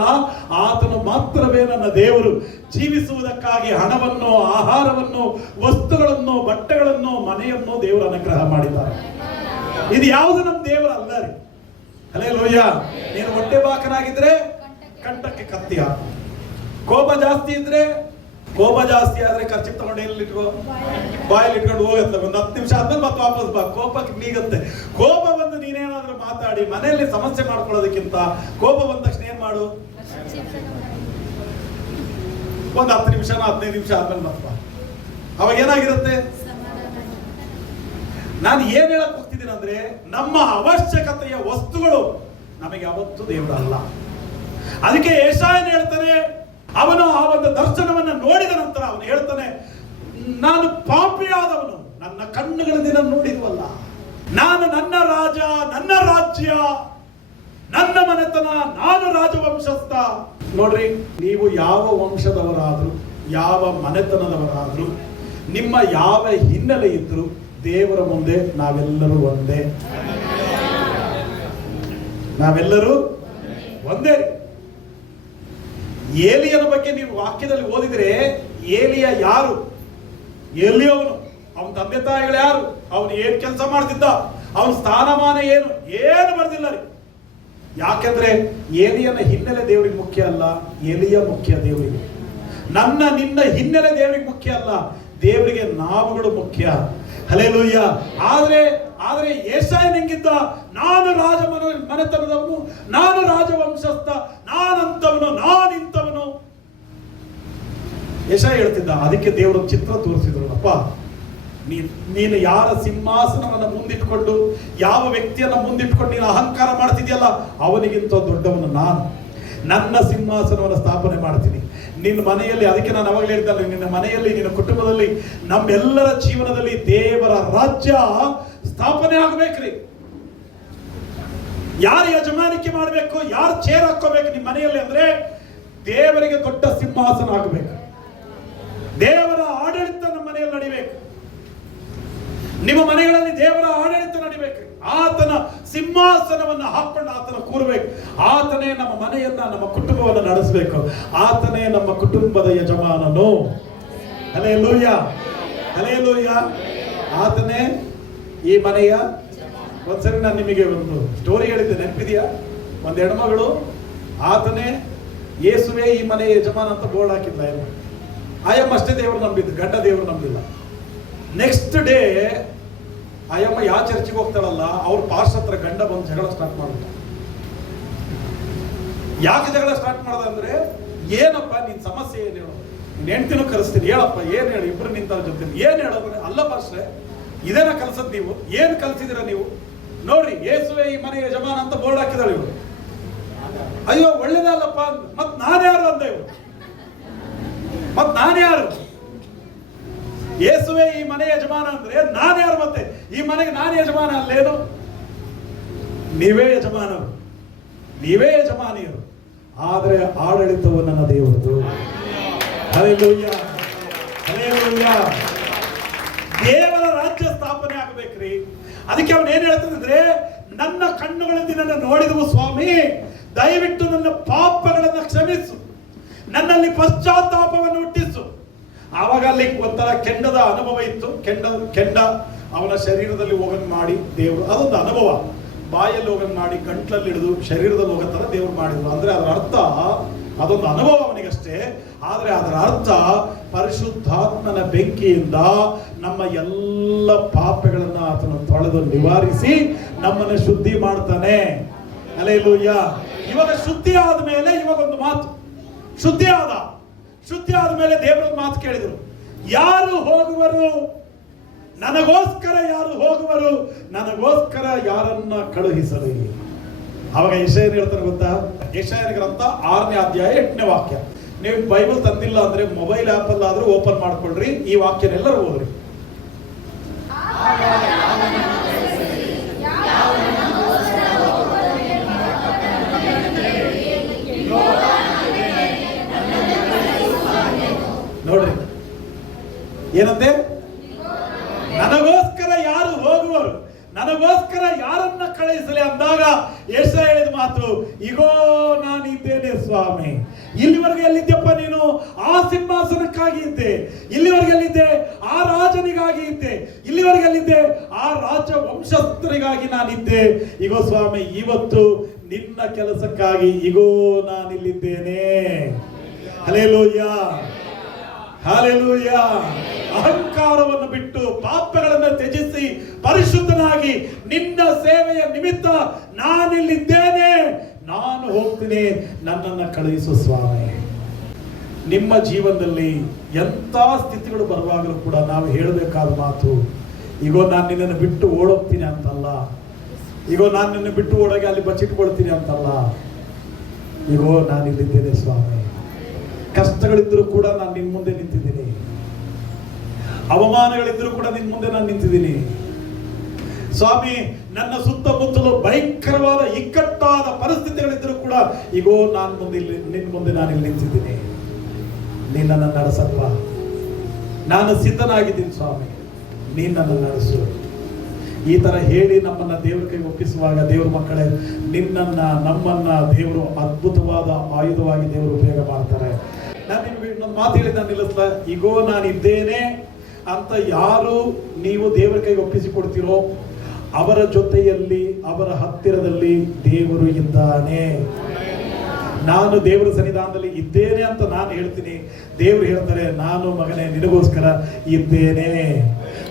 ಆತನು ಮಾತ್ರವೇ ನನ್ನ ದೇವರು. ಜೀವಿಸುವುದಕ್ಕಾಗಿ ಹಣವನ್ನು, ಆಹಾರವನ್ನು, ವಸ್ತುಗಳನ್ನು, ಬಟ್ಟೆಗಳನ್ನು, ಮನೆಯನ್ನು ದೇವರು ಅನುಗ್ರಹ ಮಾಡಿದ್ದಾರೆ. ಇದು ಯಾವುದು ನಮ್ಮ ದೇವರಲ್ಲ ರೀ. ಹಲ್ಲೆಲೂಯಾ. ನೀನು ಹೊಟ್ಟೆ ಬಾಕನಾಗಿದ್ರೆ ಕಂಠಕ್ಕೆ ಕತ್ತಿಯ. ಕೋಪ ಜಾಸ್ತಿ ಇದ್ರೆ, ಕೋಪ ಜಾಸ್ತಿ ಆದ್ರೆ ಖರ್ಚು ತಗೊಂಡು ಎಲ್ಲಿಟ್ಕೋ, ಬಾಯಲ್ಲಿ ಇಟ್ಕೊಂಡು ಹೋಗುತ್ತೆ. ಒಂದು 10 ನಿಮಿಷ ಆದ್ಮೇಲೆ ಮತ್ತೆ ವಾಪಸ್ ಬಾ. ಕೋಪಕ್ಕೆ ನೀಗುತ್ತೆ. ಕೋಪ ಬಂದು ನೀನೇನಾದ್ರೂ ಮಾತಾಡಿ ಮನೆಯಲ್ಲಿ ಸಮಸ್ಯೆ ಮಾಡ್ಕೊಳ್ಳೋದಕ್ಕಿಂತ ಕೋಪ ಬಂದ ತಕ್ಷಣ ಏನ್ ಮಾಡು, ಒಂದು 10 ನಿಮಿಷನ 15 ನಿಮಿಷ ಆದ್ಮೇಲೆ ಮತ್ತೆ ಬಾ. ಅವಾಗ ಏನಾಗಿರುತ್ತೆ? ನಾನು ಏನ್ ಹೇಳಕ್ ಹೋಗ್ತಿದ್ದೀನಿ ಅಂದ್ರೆ, ನಮ್ಮ ಅವಶ್ಯಕತೆಯ ವಸ್ತುಗಳು ನಮಗೆ ಯಾವತ್ತೂ ದೇವರಲ್ಲ. ಅದಕ್ಕೆ ಯೆಶಾಯನು ಹೇಳ್ತಾನೆ, ಅವನು ಆ ಒಂದು ದರ್ಶನವನ್ನು ನೋಡಿದ ನಂತರ ಅವನು ಹೇಳ್ತಾನೆ, ನಾನು ಪಾಪಿಯಾದವನು, ನನ್ನ ಕಣ್ಣುಗಳಿಂದ ನಾನು ನೋಡಿರುವಲ್ಲ. ನಾನು ನನ್ನ ರಾಜ, ನನ್ನ ರಾಜ್ಯ, ನನ್ನ ಮನೆತನ, ನಾನು ರಾಜವಂಶಸ್ಥ. ನೋಡ್ರಿ, ನೀವು ಯಾವ ವಂಶದವರಾದ್ರು, ಯಾವ ಮನೆತನದವರಾದ್ರು, ನಿಮ್ಮ ಯಾವ ಹಿನ್ನೆಲೆ ಇದ್ರು, ದೇವರ ಮುಂದೆ ನಾವೆಲ್ಲರೂ ಒಂದೇ. ನಾವೆಲ್ಲರೂ ಒಂದೇ. ಏಲಿಯನ ಬಗ್ಗೆ ನೀವು ವಾಕ್ಯದಲ್ಲಿ ಓದಿದ್ರೆ, ಏಲಿಯ ಯಾರು? ಎಲ್ಲಿಯವನು? ಅವನ ತಂದೆ ತಾಯಿಗಳು ಯಾರು? ಅವನು ಏನ್ ಕೆಲಸ ಮಾಡ್ತಿದ್ದ? ಅವನ ಸ್ಥಾನಮಾನ ಏನು? ಏನು ಬರ್ದಿಲ್ಲ ರೀ. ಯಾಕೆಂದ್ರೆ ಏಲಿಯನ ಹಿನ್ನೆಲೆ ದೇವರಿಗೆ ಮುಖ್ಯ ಅಲ್ಲ, ಎಲಿಯ ಮುಖ್ಯ ದೇವರಿಗೆ. ನಿನ್ನ ಹಿನ್ನೆಲೆ ದೇವರಿಗೆ ಮುಖ್ಯ ಅಲ್ಲ, ದೇವರಿಗೆ ನಾವುಗಳು ಮುಖ್ಯ. ಹಲ್ಲೆಲೂಯಾ. ಆದ್ರೆ ಯೆಶಾಯನು ಹೆಂಗಿದ್ದ? ನಾನು ರಾಜ ಮನೆತನದವನು, ನಾನು ರಾಜವಂಶಸ್ಥ, ನಾನಂತವನು, ನಾನಿಂತವನು. ಯೆಶಾಯ ಹೇಳ್ತಿದ್ದ. ಅದಕ್ಕೆ ದೇವರು ಚಿತ್ರ ತೋರಿಸಿದ್ರು, ಅಪ್ಪ ನೀನು ಯಾರ ಸಿಂಹಾಸನವನ್ನು ಮುಂದಿಟ್ಕೊಂಡು, ಯಾವ ವ್ಯಕ್ತಿಯನ್ನ ಮುಂದಿಟ್ಕೊಂಡು ನೀನು ಅಹಂಕಾರ ಮಾಡ್ತಿದ್ಯಲ್ಲ, ಅವನಿಗಿಂತ ದೊಡ್ಡವನು ನಾನು. ನನ್ನ ಸಿಂಹಾಸನವನ್ನು ಸ್ಥಾಪನೆ ಮಾಡ್ತೀನಿ ನಿನ್ನ ಮನೆಯಲ್ಲಿ. ಅದಕ್ಕೆ ನಾನು ಅವಾಗಲೇ ಹೇಳಿದ್ದಲ್ಲ, ನಿನ್ನ ಮನೆಯಲ್ಲಿ, ನಿನ್ನ ಕುಟುಂಬದಲ್ಲಿ, ನಮ್ಮೆಲ್ಲರ ಜೀವನದಲ್ಲಿ ದೇವರ ರಾಜ್ಯ ಸ್ಥಾಪನೆ ಆಗಬೇಕ್ರಿ. ಯಾರು ಯಜಮಾನಿಕೆ ಮಾಡಬೇಕು, ಯಾರು ಚೇರ್ ಹಾಕೋಬೇಕು ನಿಮ್ಮ ಮನೆಯಲ್ಲಿ ಅಂದ್ರೆ, ದೇವರಿಗೆ ದೊಡ್ಡ ಸಿಂಹಾಸನ ಆಗಬೇಕು. ದೇವರ ಆಡಳಿತ ನಮ್ಮ ಮನೆಯಲ್ಲಿ ನಡಿಬೇಕು. ನಿಮ್ಮ ಮನೆಗಳಲ್ಲಿ ದೇವರ ಆಡಳಿತ ನಡಿಬೇಕು. ಆತನ ಸಿಂಹಾಸನವನ್ನು ಹಾಕೊಂಡು ಆತನ ಕೂರಬೇಕು. ಆತನೇ ನಮ್ಮ ಮನೆಯನ್ನ, ನಮ್ಮ ಕುಟುಂಬವನ್ನು ನಡೆಸಬೇಕು. ಆತನೇ ನಮ್ಮ ಕುಟುಂಬದ ಯಜಮಾನನು. Hallelujah, hallelujah. ಆತನೇ ಈ ಮನೆಯ. ಒಂದ್ಸರಿ ನಾನು ನಿಮಗೆ ಒಂದು ಸ್ಟೋರಿ ಹೇಳಿದ್ದೆ, ನೆನಪಿದೆಯಾ? ಒಂದು ಹೆಣ್ಮಗಳು ಆತನೇ ಯೇಸುವೆ ಈ ಮನೆಯ ಯಜಮಾನ ಅಂತ ಬೋರ್ಡ್ ಹಾಕಿದ್ಲ. ಆಯಮ್ಮ ಅಷ್ಟೇ ದೇವರು ನಂಬಿದ್ದು, ಗಂಡ ದೇವರು ನಂಬಿಲ್ಲ. ನೆಕ್ಸ್ಟ್ ಡೇ ಆಯಮ್ಮ ಯಾವ ಚರ್ಚಿಗೆ ಹೋಗ್ತಾಳಲ್ಲ, ಅವ್ರ ಪಾಸ್ಟ್ ಹತ್ರ ಗಂಡ ಬಂದು ಜಗಳ ಸ್ಟಾರ್ಟ್ ಮಾಡ್ಬಿಟ್ಟ. ಯಾಕೆ ಜಗಳ ಸ್ಟಾರ್ಟ್ ಮಾಡ್ದ ಅಂದ್ರೆ, ಏನಪ್ಪ ನಿನ್ ಸಮಸ್ಯೆ ಏನು ಹೇಳು, ನೀನ್ ಹೆಂಡ್ತಿನೂ ಕರೆಸ್ತೀನಿ, ಹೇಳಪ್ಪ ಏನ್ ಹೇಳಿ, ಇಬ್ರು ನಿಂತವ್ರ ಜೊತೆ ಏನ್ ಹೇಳೋದ್ರೆ, ಅಲ್ಲ ಪಾಸ್ಟ್ರೆ ಇದೇನ ಕಲ್ಸದ್ ನೀವು, ಏನ್ ಕಲ್ಸಿದಿರ ನೀವು, ನೋಡ್ರಿ ಯೇಸುವೆ ಈ ಮನೆ ಯಜಮಾನ ಅಂತ ಬೋರ್ಡ್ ಹಾಕಿದಾಳೆ ಇವರು. ಅಯ್ಯೋ ಒಳ್ಳೇದಲ್ಲಪ್ಪ, ಮತ್ ನಾನ್ಯಾರು ಅಂದ ಇವರು, ಮತ್ ನಾನ್ಯಾರು, ಯೇಸುವೆ ಈ ಮನೆ ಯಜಮಾನ ಅಂದ್ರೆ ನಾನ್ಯಾರು, ಮತ್ತೆ ಈ ಮನೆಗೆ ನಾನು ಯಜಮಾನ ಅಲ್ಲೇನು, ನೀವೇ ಯಜಮಾನರು, ನೀವೇ ಯಜಮಾನಿಯರು, ಆದರೆ ಆಡಳಿತವು ನನ್ನ ದೇವರದು. Hallelujah, hallelujah. ದೇವರ ರಾಜ್ಯ ಸ್ಥಾಪನೆ ಆಗಬೇಕ್ರಿ. ಅದಕ್ಕೆ ಅವನು ಏನ್ ಹೇಳ್ತಾನಂದ್ರೆ, ನನ್ನ ಕಣ್ಣುಗಳಿಂದ ನನ್ನ ನೋಡಿದವು ಸ್ವಾಮಿ, ದಯವಿಟ್ಟು ನನ್ನ ಪಾಪಗಳನ್ನು ಕ್ಷಮಿಸು, ನನ್ನಲ್ಲಿ ಪಶ್ಚಾತ್ತಾಪವನ್ನು ಹುಟ್ಟಿಸು. ಆವಾಗ ಅಲ್ಲಿ ಒಂಥರ ಕೆಂಡದ ಅನುಭವ ಇತ್ತು. ಕೆಂಡ ಅವನ ಶರೀರದಲ್ಲಿ ಹೋಗಂಗ್ ಮಾಡಿ ದೇವರು, ಅದೊಂದು ಅನುಭವ. ಬಾಯಲ್ಲಿ ಹೋಗಂಗ್ ಮಾಡಿ, ಗಂಟ್ಲಲ್ಲಿ ಹಿಡಿದು ಶರೀರದಲ್ಲಿ ಹೋಗೋ ತರ ದೇವರು ಮಾಡಿದ್ರು. ಅಂದ್ರೆ ಅದರ ಅರ್ಥ, ಅದೊಂದು ಅನುಭವ ಅವನಿಗಷ್ಟೇ. ಆದ್ರೆ ಅದರ ಅರ್ಥ, ಪರಿಶುದ್ಧಾತ್ಮನ ಬೆಂಕಿಯಿಂದ ನಮ್ಮ ಎಲ್ಲ ಪಾಪಗಳನ್ನ ಆತನು ತೊಳೆದು ನಿವಾರಿಸಿ ನಮ್ಮನ್ನು ಶುದ್ಧಿ ಮಾಡ್ತಾನೆ. ಹಲ್ಲೆಲೂಯ. ಇವಾಗ ಶುದ್ಧಿ ಆದ್ಮೇಲೆ ಇವಾಗ ಒಂದು ಮಾತು, ಶುದ್ಧಿ ಆದ್ಮೇಲೆ ದೇವರ ಮಾತು ಕೇಳಿದ್ರು, ಯಾರು ಹೋಗುವರು, ನನಗೋಸ್ಕರ ಯಾರು ಹೋಗುವರು, ನನಗೋಸ್ಕರ ಯಾರನ್ನ ಕಳುಹಿಸಲಿ. ಅವಾಗ ಯೆಶಾಯನು ಹೇಳ್ತಾರೆ ಗೊತ್ತಾ, ಯೆಶಾಯನ ಗ್ರಂಥ 6ನೇ ಅಧ್ಯಾಯ 8ನೇ ವಾಕ್ಯ. ನೀವು ಬೈಬಲ್ ತಂದಿಲ್ಲ ಅಂದ್ರೆ ಮೊಬೈಲ್ ಆಪ್ ಅಲ್ಲಾದ್ರೂ ಓಪನ್ ಮಾಡ್ಕೊಳ್ರಿ, ಈ ವಾಕ್ಯನೆಲ್ಲರೂ ಓದ್ರಿ. ನೋಡ್ರಿ ಏನಂತೆ, ನನಗೋಸ್ಕರ ಯಾರು ಹೋಗುವರು, ನನಗೋಸ್ಕರ ಯಾರನ್ನ ಕಳುಹಿಸಲಿ ಅಂದಾಗ ಯೆಶಾಯ ಹೇಳಿದ ಮಾತು, ಇಗೋ ನಾನಿದ್ದೇನೆ ಸ್ವಾಮಿ. ಇಲ್ಲಿವರೆಗೆ ಎಲ್ಲಿದ್ದೆಪ್ಪ ನೀನು, ಆ ಸಿಂಹಾಸನಕ್ಕಾಗಿ ಇದ್ದೆ. ಇಲ್ಲಿವರೆಗೆ ಎಲ್ಲಿದ್ದೆ, ಆ ರಾಜನಿಗಾಗಿ ಇದ್ದೆ. ಇಲ್ಲಿವರೆಗೆ ಎಲ್ಲಿದ್ದೆ, ಆ ರಾಜ ವಂಶಸ್ಥರಿಗಾಗಿ ನಾನಿದ್ದೆ. ಇಗೋ ಸ್ವಾಮಿ, ಇವತ್ತು ನಿನ್ನ ಕೆಲಸಕ್ಕಾಗಿ ಇಗೋ ನಾನಿಲ್ಲಿದ್ದೇನೆ. Hallelujah, hallelujah. ಅಹಂಕಾರವನ್ನು ಬಿಟ್ಟು ಪಾಪಗಳನ್ನು ತ್ಯಜಿಸಿ ಪರಿಶುದ್ಧನಾಗಿ ನಿನ್ನ ಸೇವೆಯ ನಿಮಿತ್ತ ನಾನಿಲ್ಲಿದ್ದೇನೆ, ನಾನು ಹೋಗ್ತೀನಿ, ನನ್ನನ್ನು ಕಳುಹಿಸು ಸ್ವಾಮಿ. ನಿಮ್ಮ ಜೀವನದಲ್ಲಿ ಎಂಥ ಸ್ಥಿತಿಗಳು ಬರುವಾಗಲೂ ಕೂಡ ನಾವು ಹೇಳಬೇಕಾದ ಮಾತು, ಈಗೋ ನಾನು ನಿನ್ನನ್ನು ಬಿಟ್ಟು ಓಡೋಗ್ತೀನಿ ಅಂತಲ್ಲ, ಈಗೋ ನಾನು ನಿನ್ನ ಬಿಟ್ಟು ಓಡೋಗಿ ಅಲ್ಲಿ ಬಚ್ಚಿಟ್ಕೊಳ್ತೀನಿ ಅಂತಲ್ಲ, ಈಗೋ ನಾನಿಲ್ಲಿದ್ದೇನೆ ಸ್ವಾಮಿ. ಕಷ್ಟಗಳಿದ್ರೂ ಕೂಡ ನಾನು ನಿನ್ನ ಮುಂದೆ ನಿಂತಿದ್ದೀನಿ, ಅವಮಾನಗಳಿದ್ರೂ ಕೂಡ ನಿನ್ನ ಮುಂದೆ ನಾನು ನಿಂತಿದ್ದೀನಿ ಸ್ವಾಮಿ. ನನ್ನ ಸುತ್ತಮುತ್ತಲು ಭಯಂಕರವಾದ ಇಕ್ಕಟ್ಟಾದ ಪರಿಸ್ಥಿತಿಗಳಿದ್ರೂ ಕೂಡ ಈಗೋ ನಾನು ನಿನ್ನ ಮುಂದೆ ನಾನು ಇಲ್ಲಿ ನಿಂತಿದ್ದೀನಿ. ನಿನ್ನನ್ನು ನಡೆಸಪ್ಪ, ನಾನು ಸಿದ್ಧನಾಗಿದ್ದೀನಿ ಸ್ವಾಮಿ, ನೀನು ನನ್ನನ್ನು ನಡೆಸು. ಈ ತರ ಹೇಳಿ ನಮ್ಮನ್ನ ದೇವರ ಕೈ ಒಪ್ಪಿಸುವಾಗ, ದೇವ್ರ ಮಕ್ಕಳೇ, ನಮ್ಮನ್ನ ದೇವರು ಅದ್ಭುತವಾದ ಆಯುಧವಾಗಿ ದೇವರು ಉಪಯೋಗ ಮಾಡ್ತಾರೆ. ನಾನು ನಿಮ್ಗೆ ಇನ್ನೊಂದು ಮಾತು ಹೇಳಿ ನಾನು ನಿಲ್ಲಿಸ್ಲ, ಈಗೋ ನಾನಿದ್ದೇನೆ ಅಂತ ಯಾರು ನೀವು ದೇವರ ಕೈಗೆ ಒಪ್ಪಿಸಿಕೊಡ್ತೀರೋ ಅವರ ಜೊತೆಯಲ್ಲಿ, ಅವರ ಹತ್ತಿರದಲ್ಲಿ ದೇವರು ಇದ್ದಾನೆ. ನಾನು ದೇವರ ಸನ್ನಿಧಾನದಲ್ಲಿ ಇದ್ದೇನೆ ಅಂತ ನಾನು ಹೇಳ್ತೀನಿ, ದೇವರು ಹೇಳ್ತಾರೆ, ನಾನು ಮಗನೇ ನಿನಗೋಸ್ಕರ ಇದ್ದೇನೆ.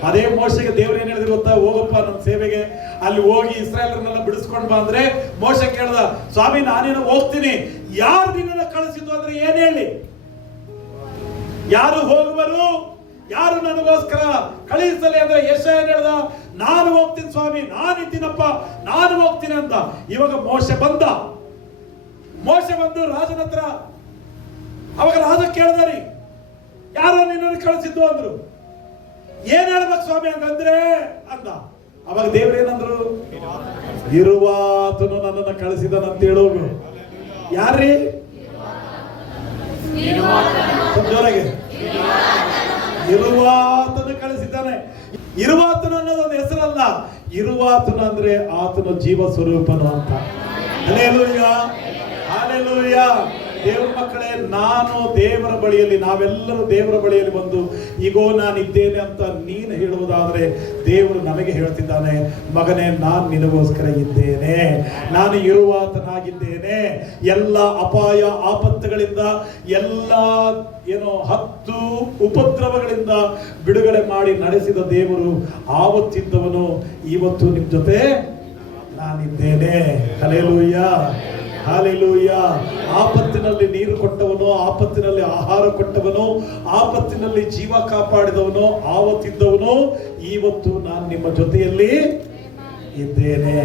ಅದೇ ಮೋಶೆಗೆ ದೇವ್ರು ಏನ್ ಹೇಳಿದ್ರು ಗೊತ್ತಾ, ಹೋಗಪ್ಪ ನಮ್ಮ ಸೇವೆಗೆ, ಅಲ್ಲಿ ಹೋಗಿ ಇಸ್ರಾಯೇಲರನ್ನೆಲ್ಲ ಬಿಡಿಸ್ಕೊಂಡು ಬಾ ಅಂದ್ರೆ ಮೋಶೆ ಕೇಳ್ದ, ಸ್ವಾಮಿ ನಾನೇನೋ ಹೋಗ್ತೀನಿ, ಯಾರು ನಿನ್ನನ್ನು ಕಳಿಸಿದ್ದು ಅಂದ್ರೆ ಏನ್ ಹೇಳಿ, ಯಾರು ಹೋಗುವರು, ಯಾರು ನನಗೋಸ್ಕರ ಕಳಿಸಲಿ ಅಂದ್ರೆ ಯೆಶಾಯ ಹೇಳ್ದ, ನಾನು ಹೋಗ್ತೀನಿ ಸ್ವಾಮಿ, ನಾನಿದ್ದೀನಪ್ಪ, ನಾನು ಹೋಗ್ತೀನಿ ಅಂತ. ಇವಾಗ ಮೋಶೆ ಬಂದು ರಾಜನ ಹತ್ರ, ಅವಾಗ ರಾಜ ಕೇಳ್ದಾರಿ, ಯಾರೋ ನಿನ್ನನ್ನು ಕಳಿಸಿದ್ದು ಅಂದ್ರು. ಏನ್ ಹೇಳ್ಬೇಕು ಸ್ವಾಮಿ ಹಂಗಂದ್ರೆ ಅಂದ. ಅವಾಗ ದೇವ್ರೇನಂದ್ರು, ಇರುವಾತನು ನನ್ನನ್ನು ಕಳಿಸಿದನಂತ ಹೇಳೋದು. ಯಾರ್ರೀ? ಜೋರಾಗೆ, ಇರುವಾತನು ಕಳಿಸಿದ್ದಾನೆ. ಇರುವಾತನು ಅನ್ನೋದೊಂದು ಹೆಸರಲ್ಲ, ಇರುವಾತನು ಅಂದ್ರೆ ಆತನು ಜೀವ ಸ್ವರೂಪನು ಅಂತ. Hallelujah, hallelujah. ದೇವರ ಮಕ್ಕಳೇ, ನಾನು ದೇವರ ಬಳಿಯಲ್ಲಿ, ನಾವೆಲ್ಲರೂ ದೇವರ ಬಳಿಯಲ್ಲಿ ಬಂದು ಈಗೋ ನಾನಿದ್ದೇನೆ ಅಂತ ನೀನು ಹೇಳುವುದಾದರೆ, ದೇವರು ನಮಗೆ ಹೇಳ್ತಿದ್ದಾನೆ, ಮಗನೇ ನಾನು ನಿನಗೋಸ್ಕರ ಇದ್ದೇನೆ, ನಾನು ಇರುವಾತನಾಗಿದ್ದೇನೆ. ಎಲ್ಲ ಅಪಾಯ ಆಪತ್ತುಗಳಿಂದ, ಎಲ್ಲ ಹತ್ತು ಉಪದ್ರವಗಳಿಂದ ಬಿಡುಗಡೆ ಮಾಡಿ ನಡೆಸಿದ ದೇವರು ಆವತ್ತಿದ್ದವನು ಇವತ್ತು ನಿಮ್ಮ ಜೊತೆ ನಾನಿದ್ದೇನೆ. Hallelujah, hallelujah. ಆಪತ್ತಿನಲ್ಲಿ ನೀರು ಕೊಟ್ಟವನು, ಆಪತ್ತಿನಲ್ಲಿ ಆಹಾರ ಕೊಟ್ಟವನು, ಆಪತ್ತಿನಲ್ಲಿ ಜೀವ ಕಾಪಾಡಿದವನು, ಆವತ್ತಿದ್ದವನು ಇವತ್ತು ನಾನು ನಿಮ್ಮ ಜೊತೆಯಲ್ಲಿ ಇದ್ದೇನೆ.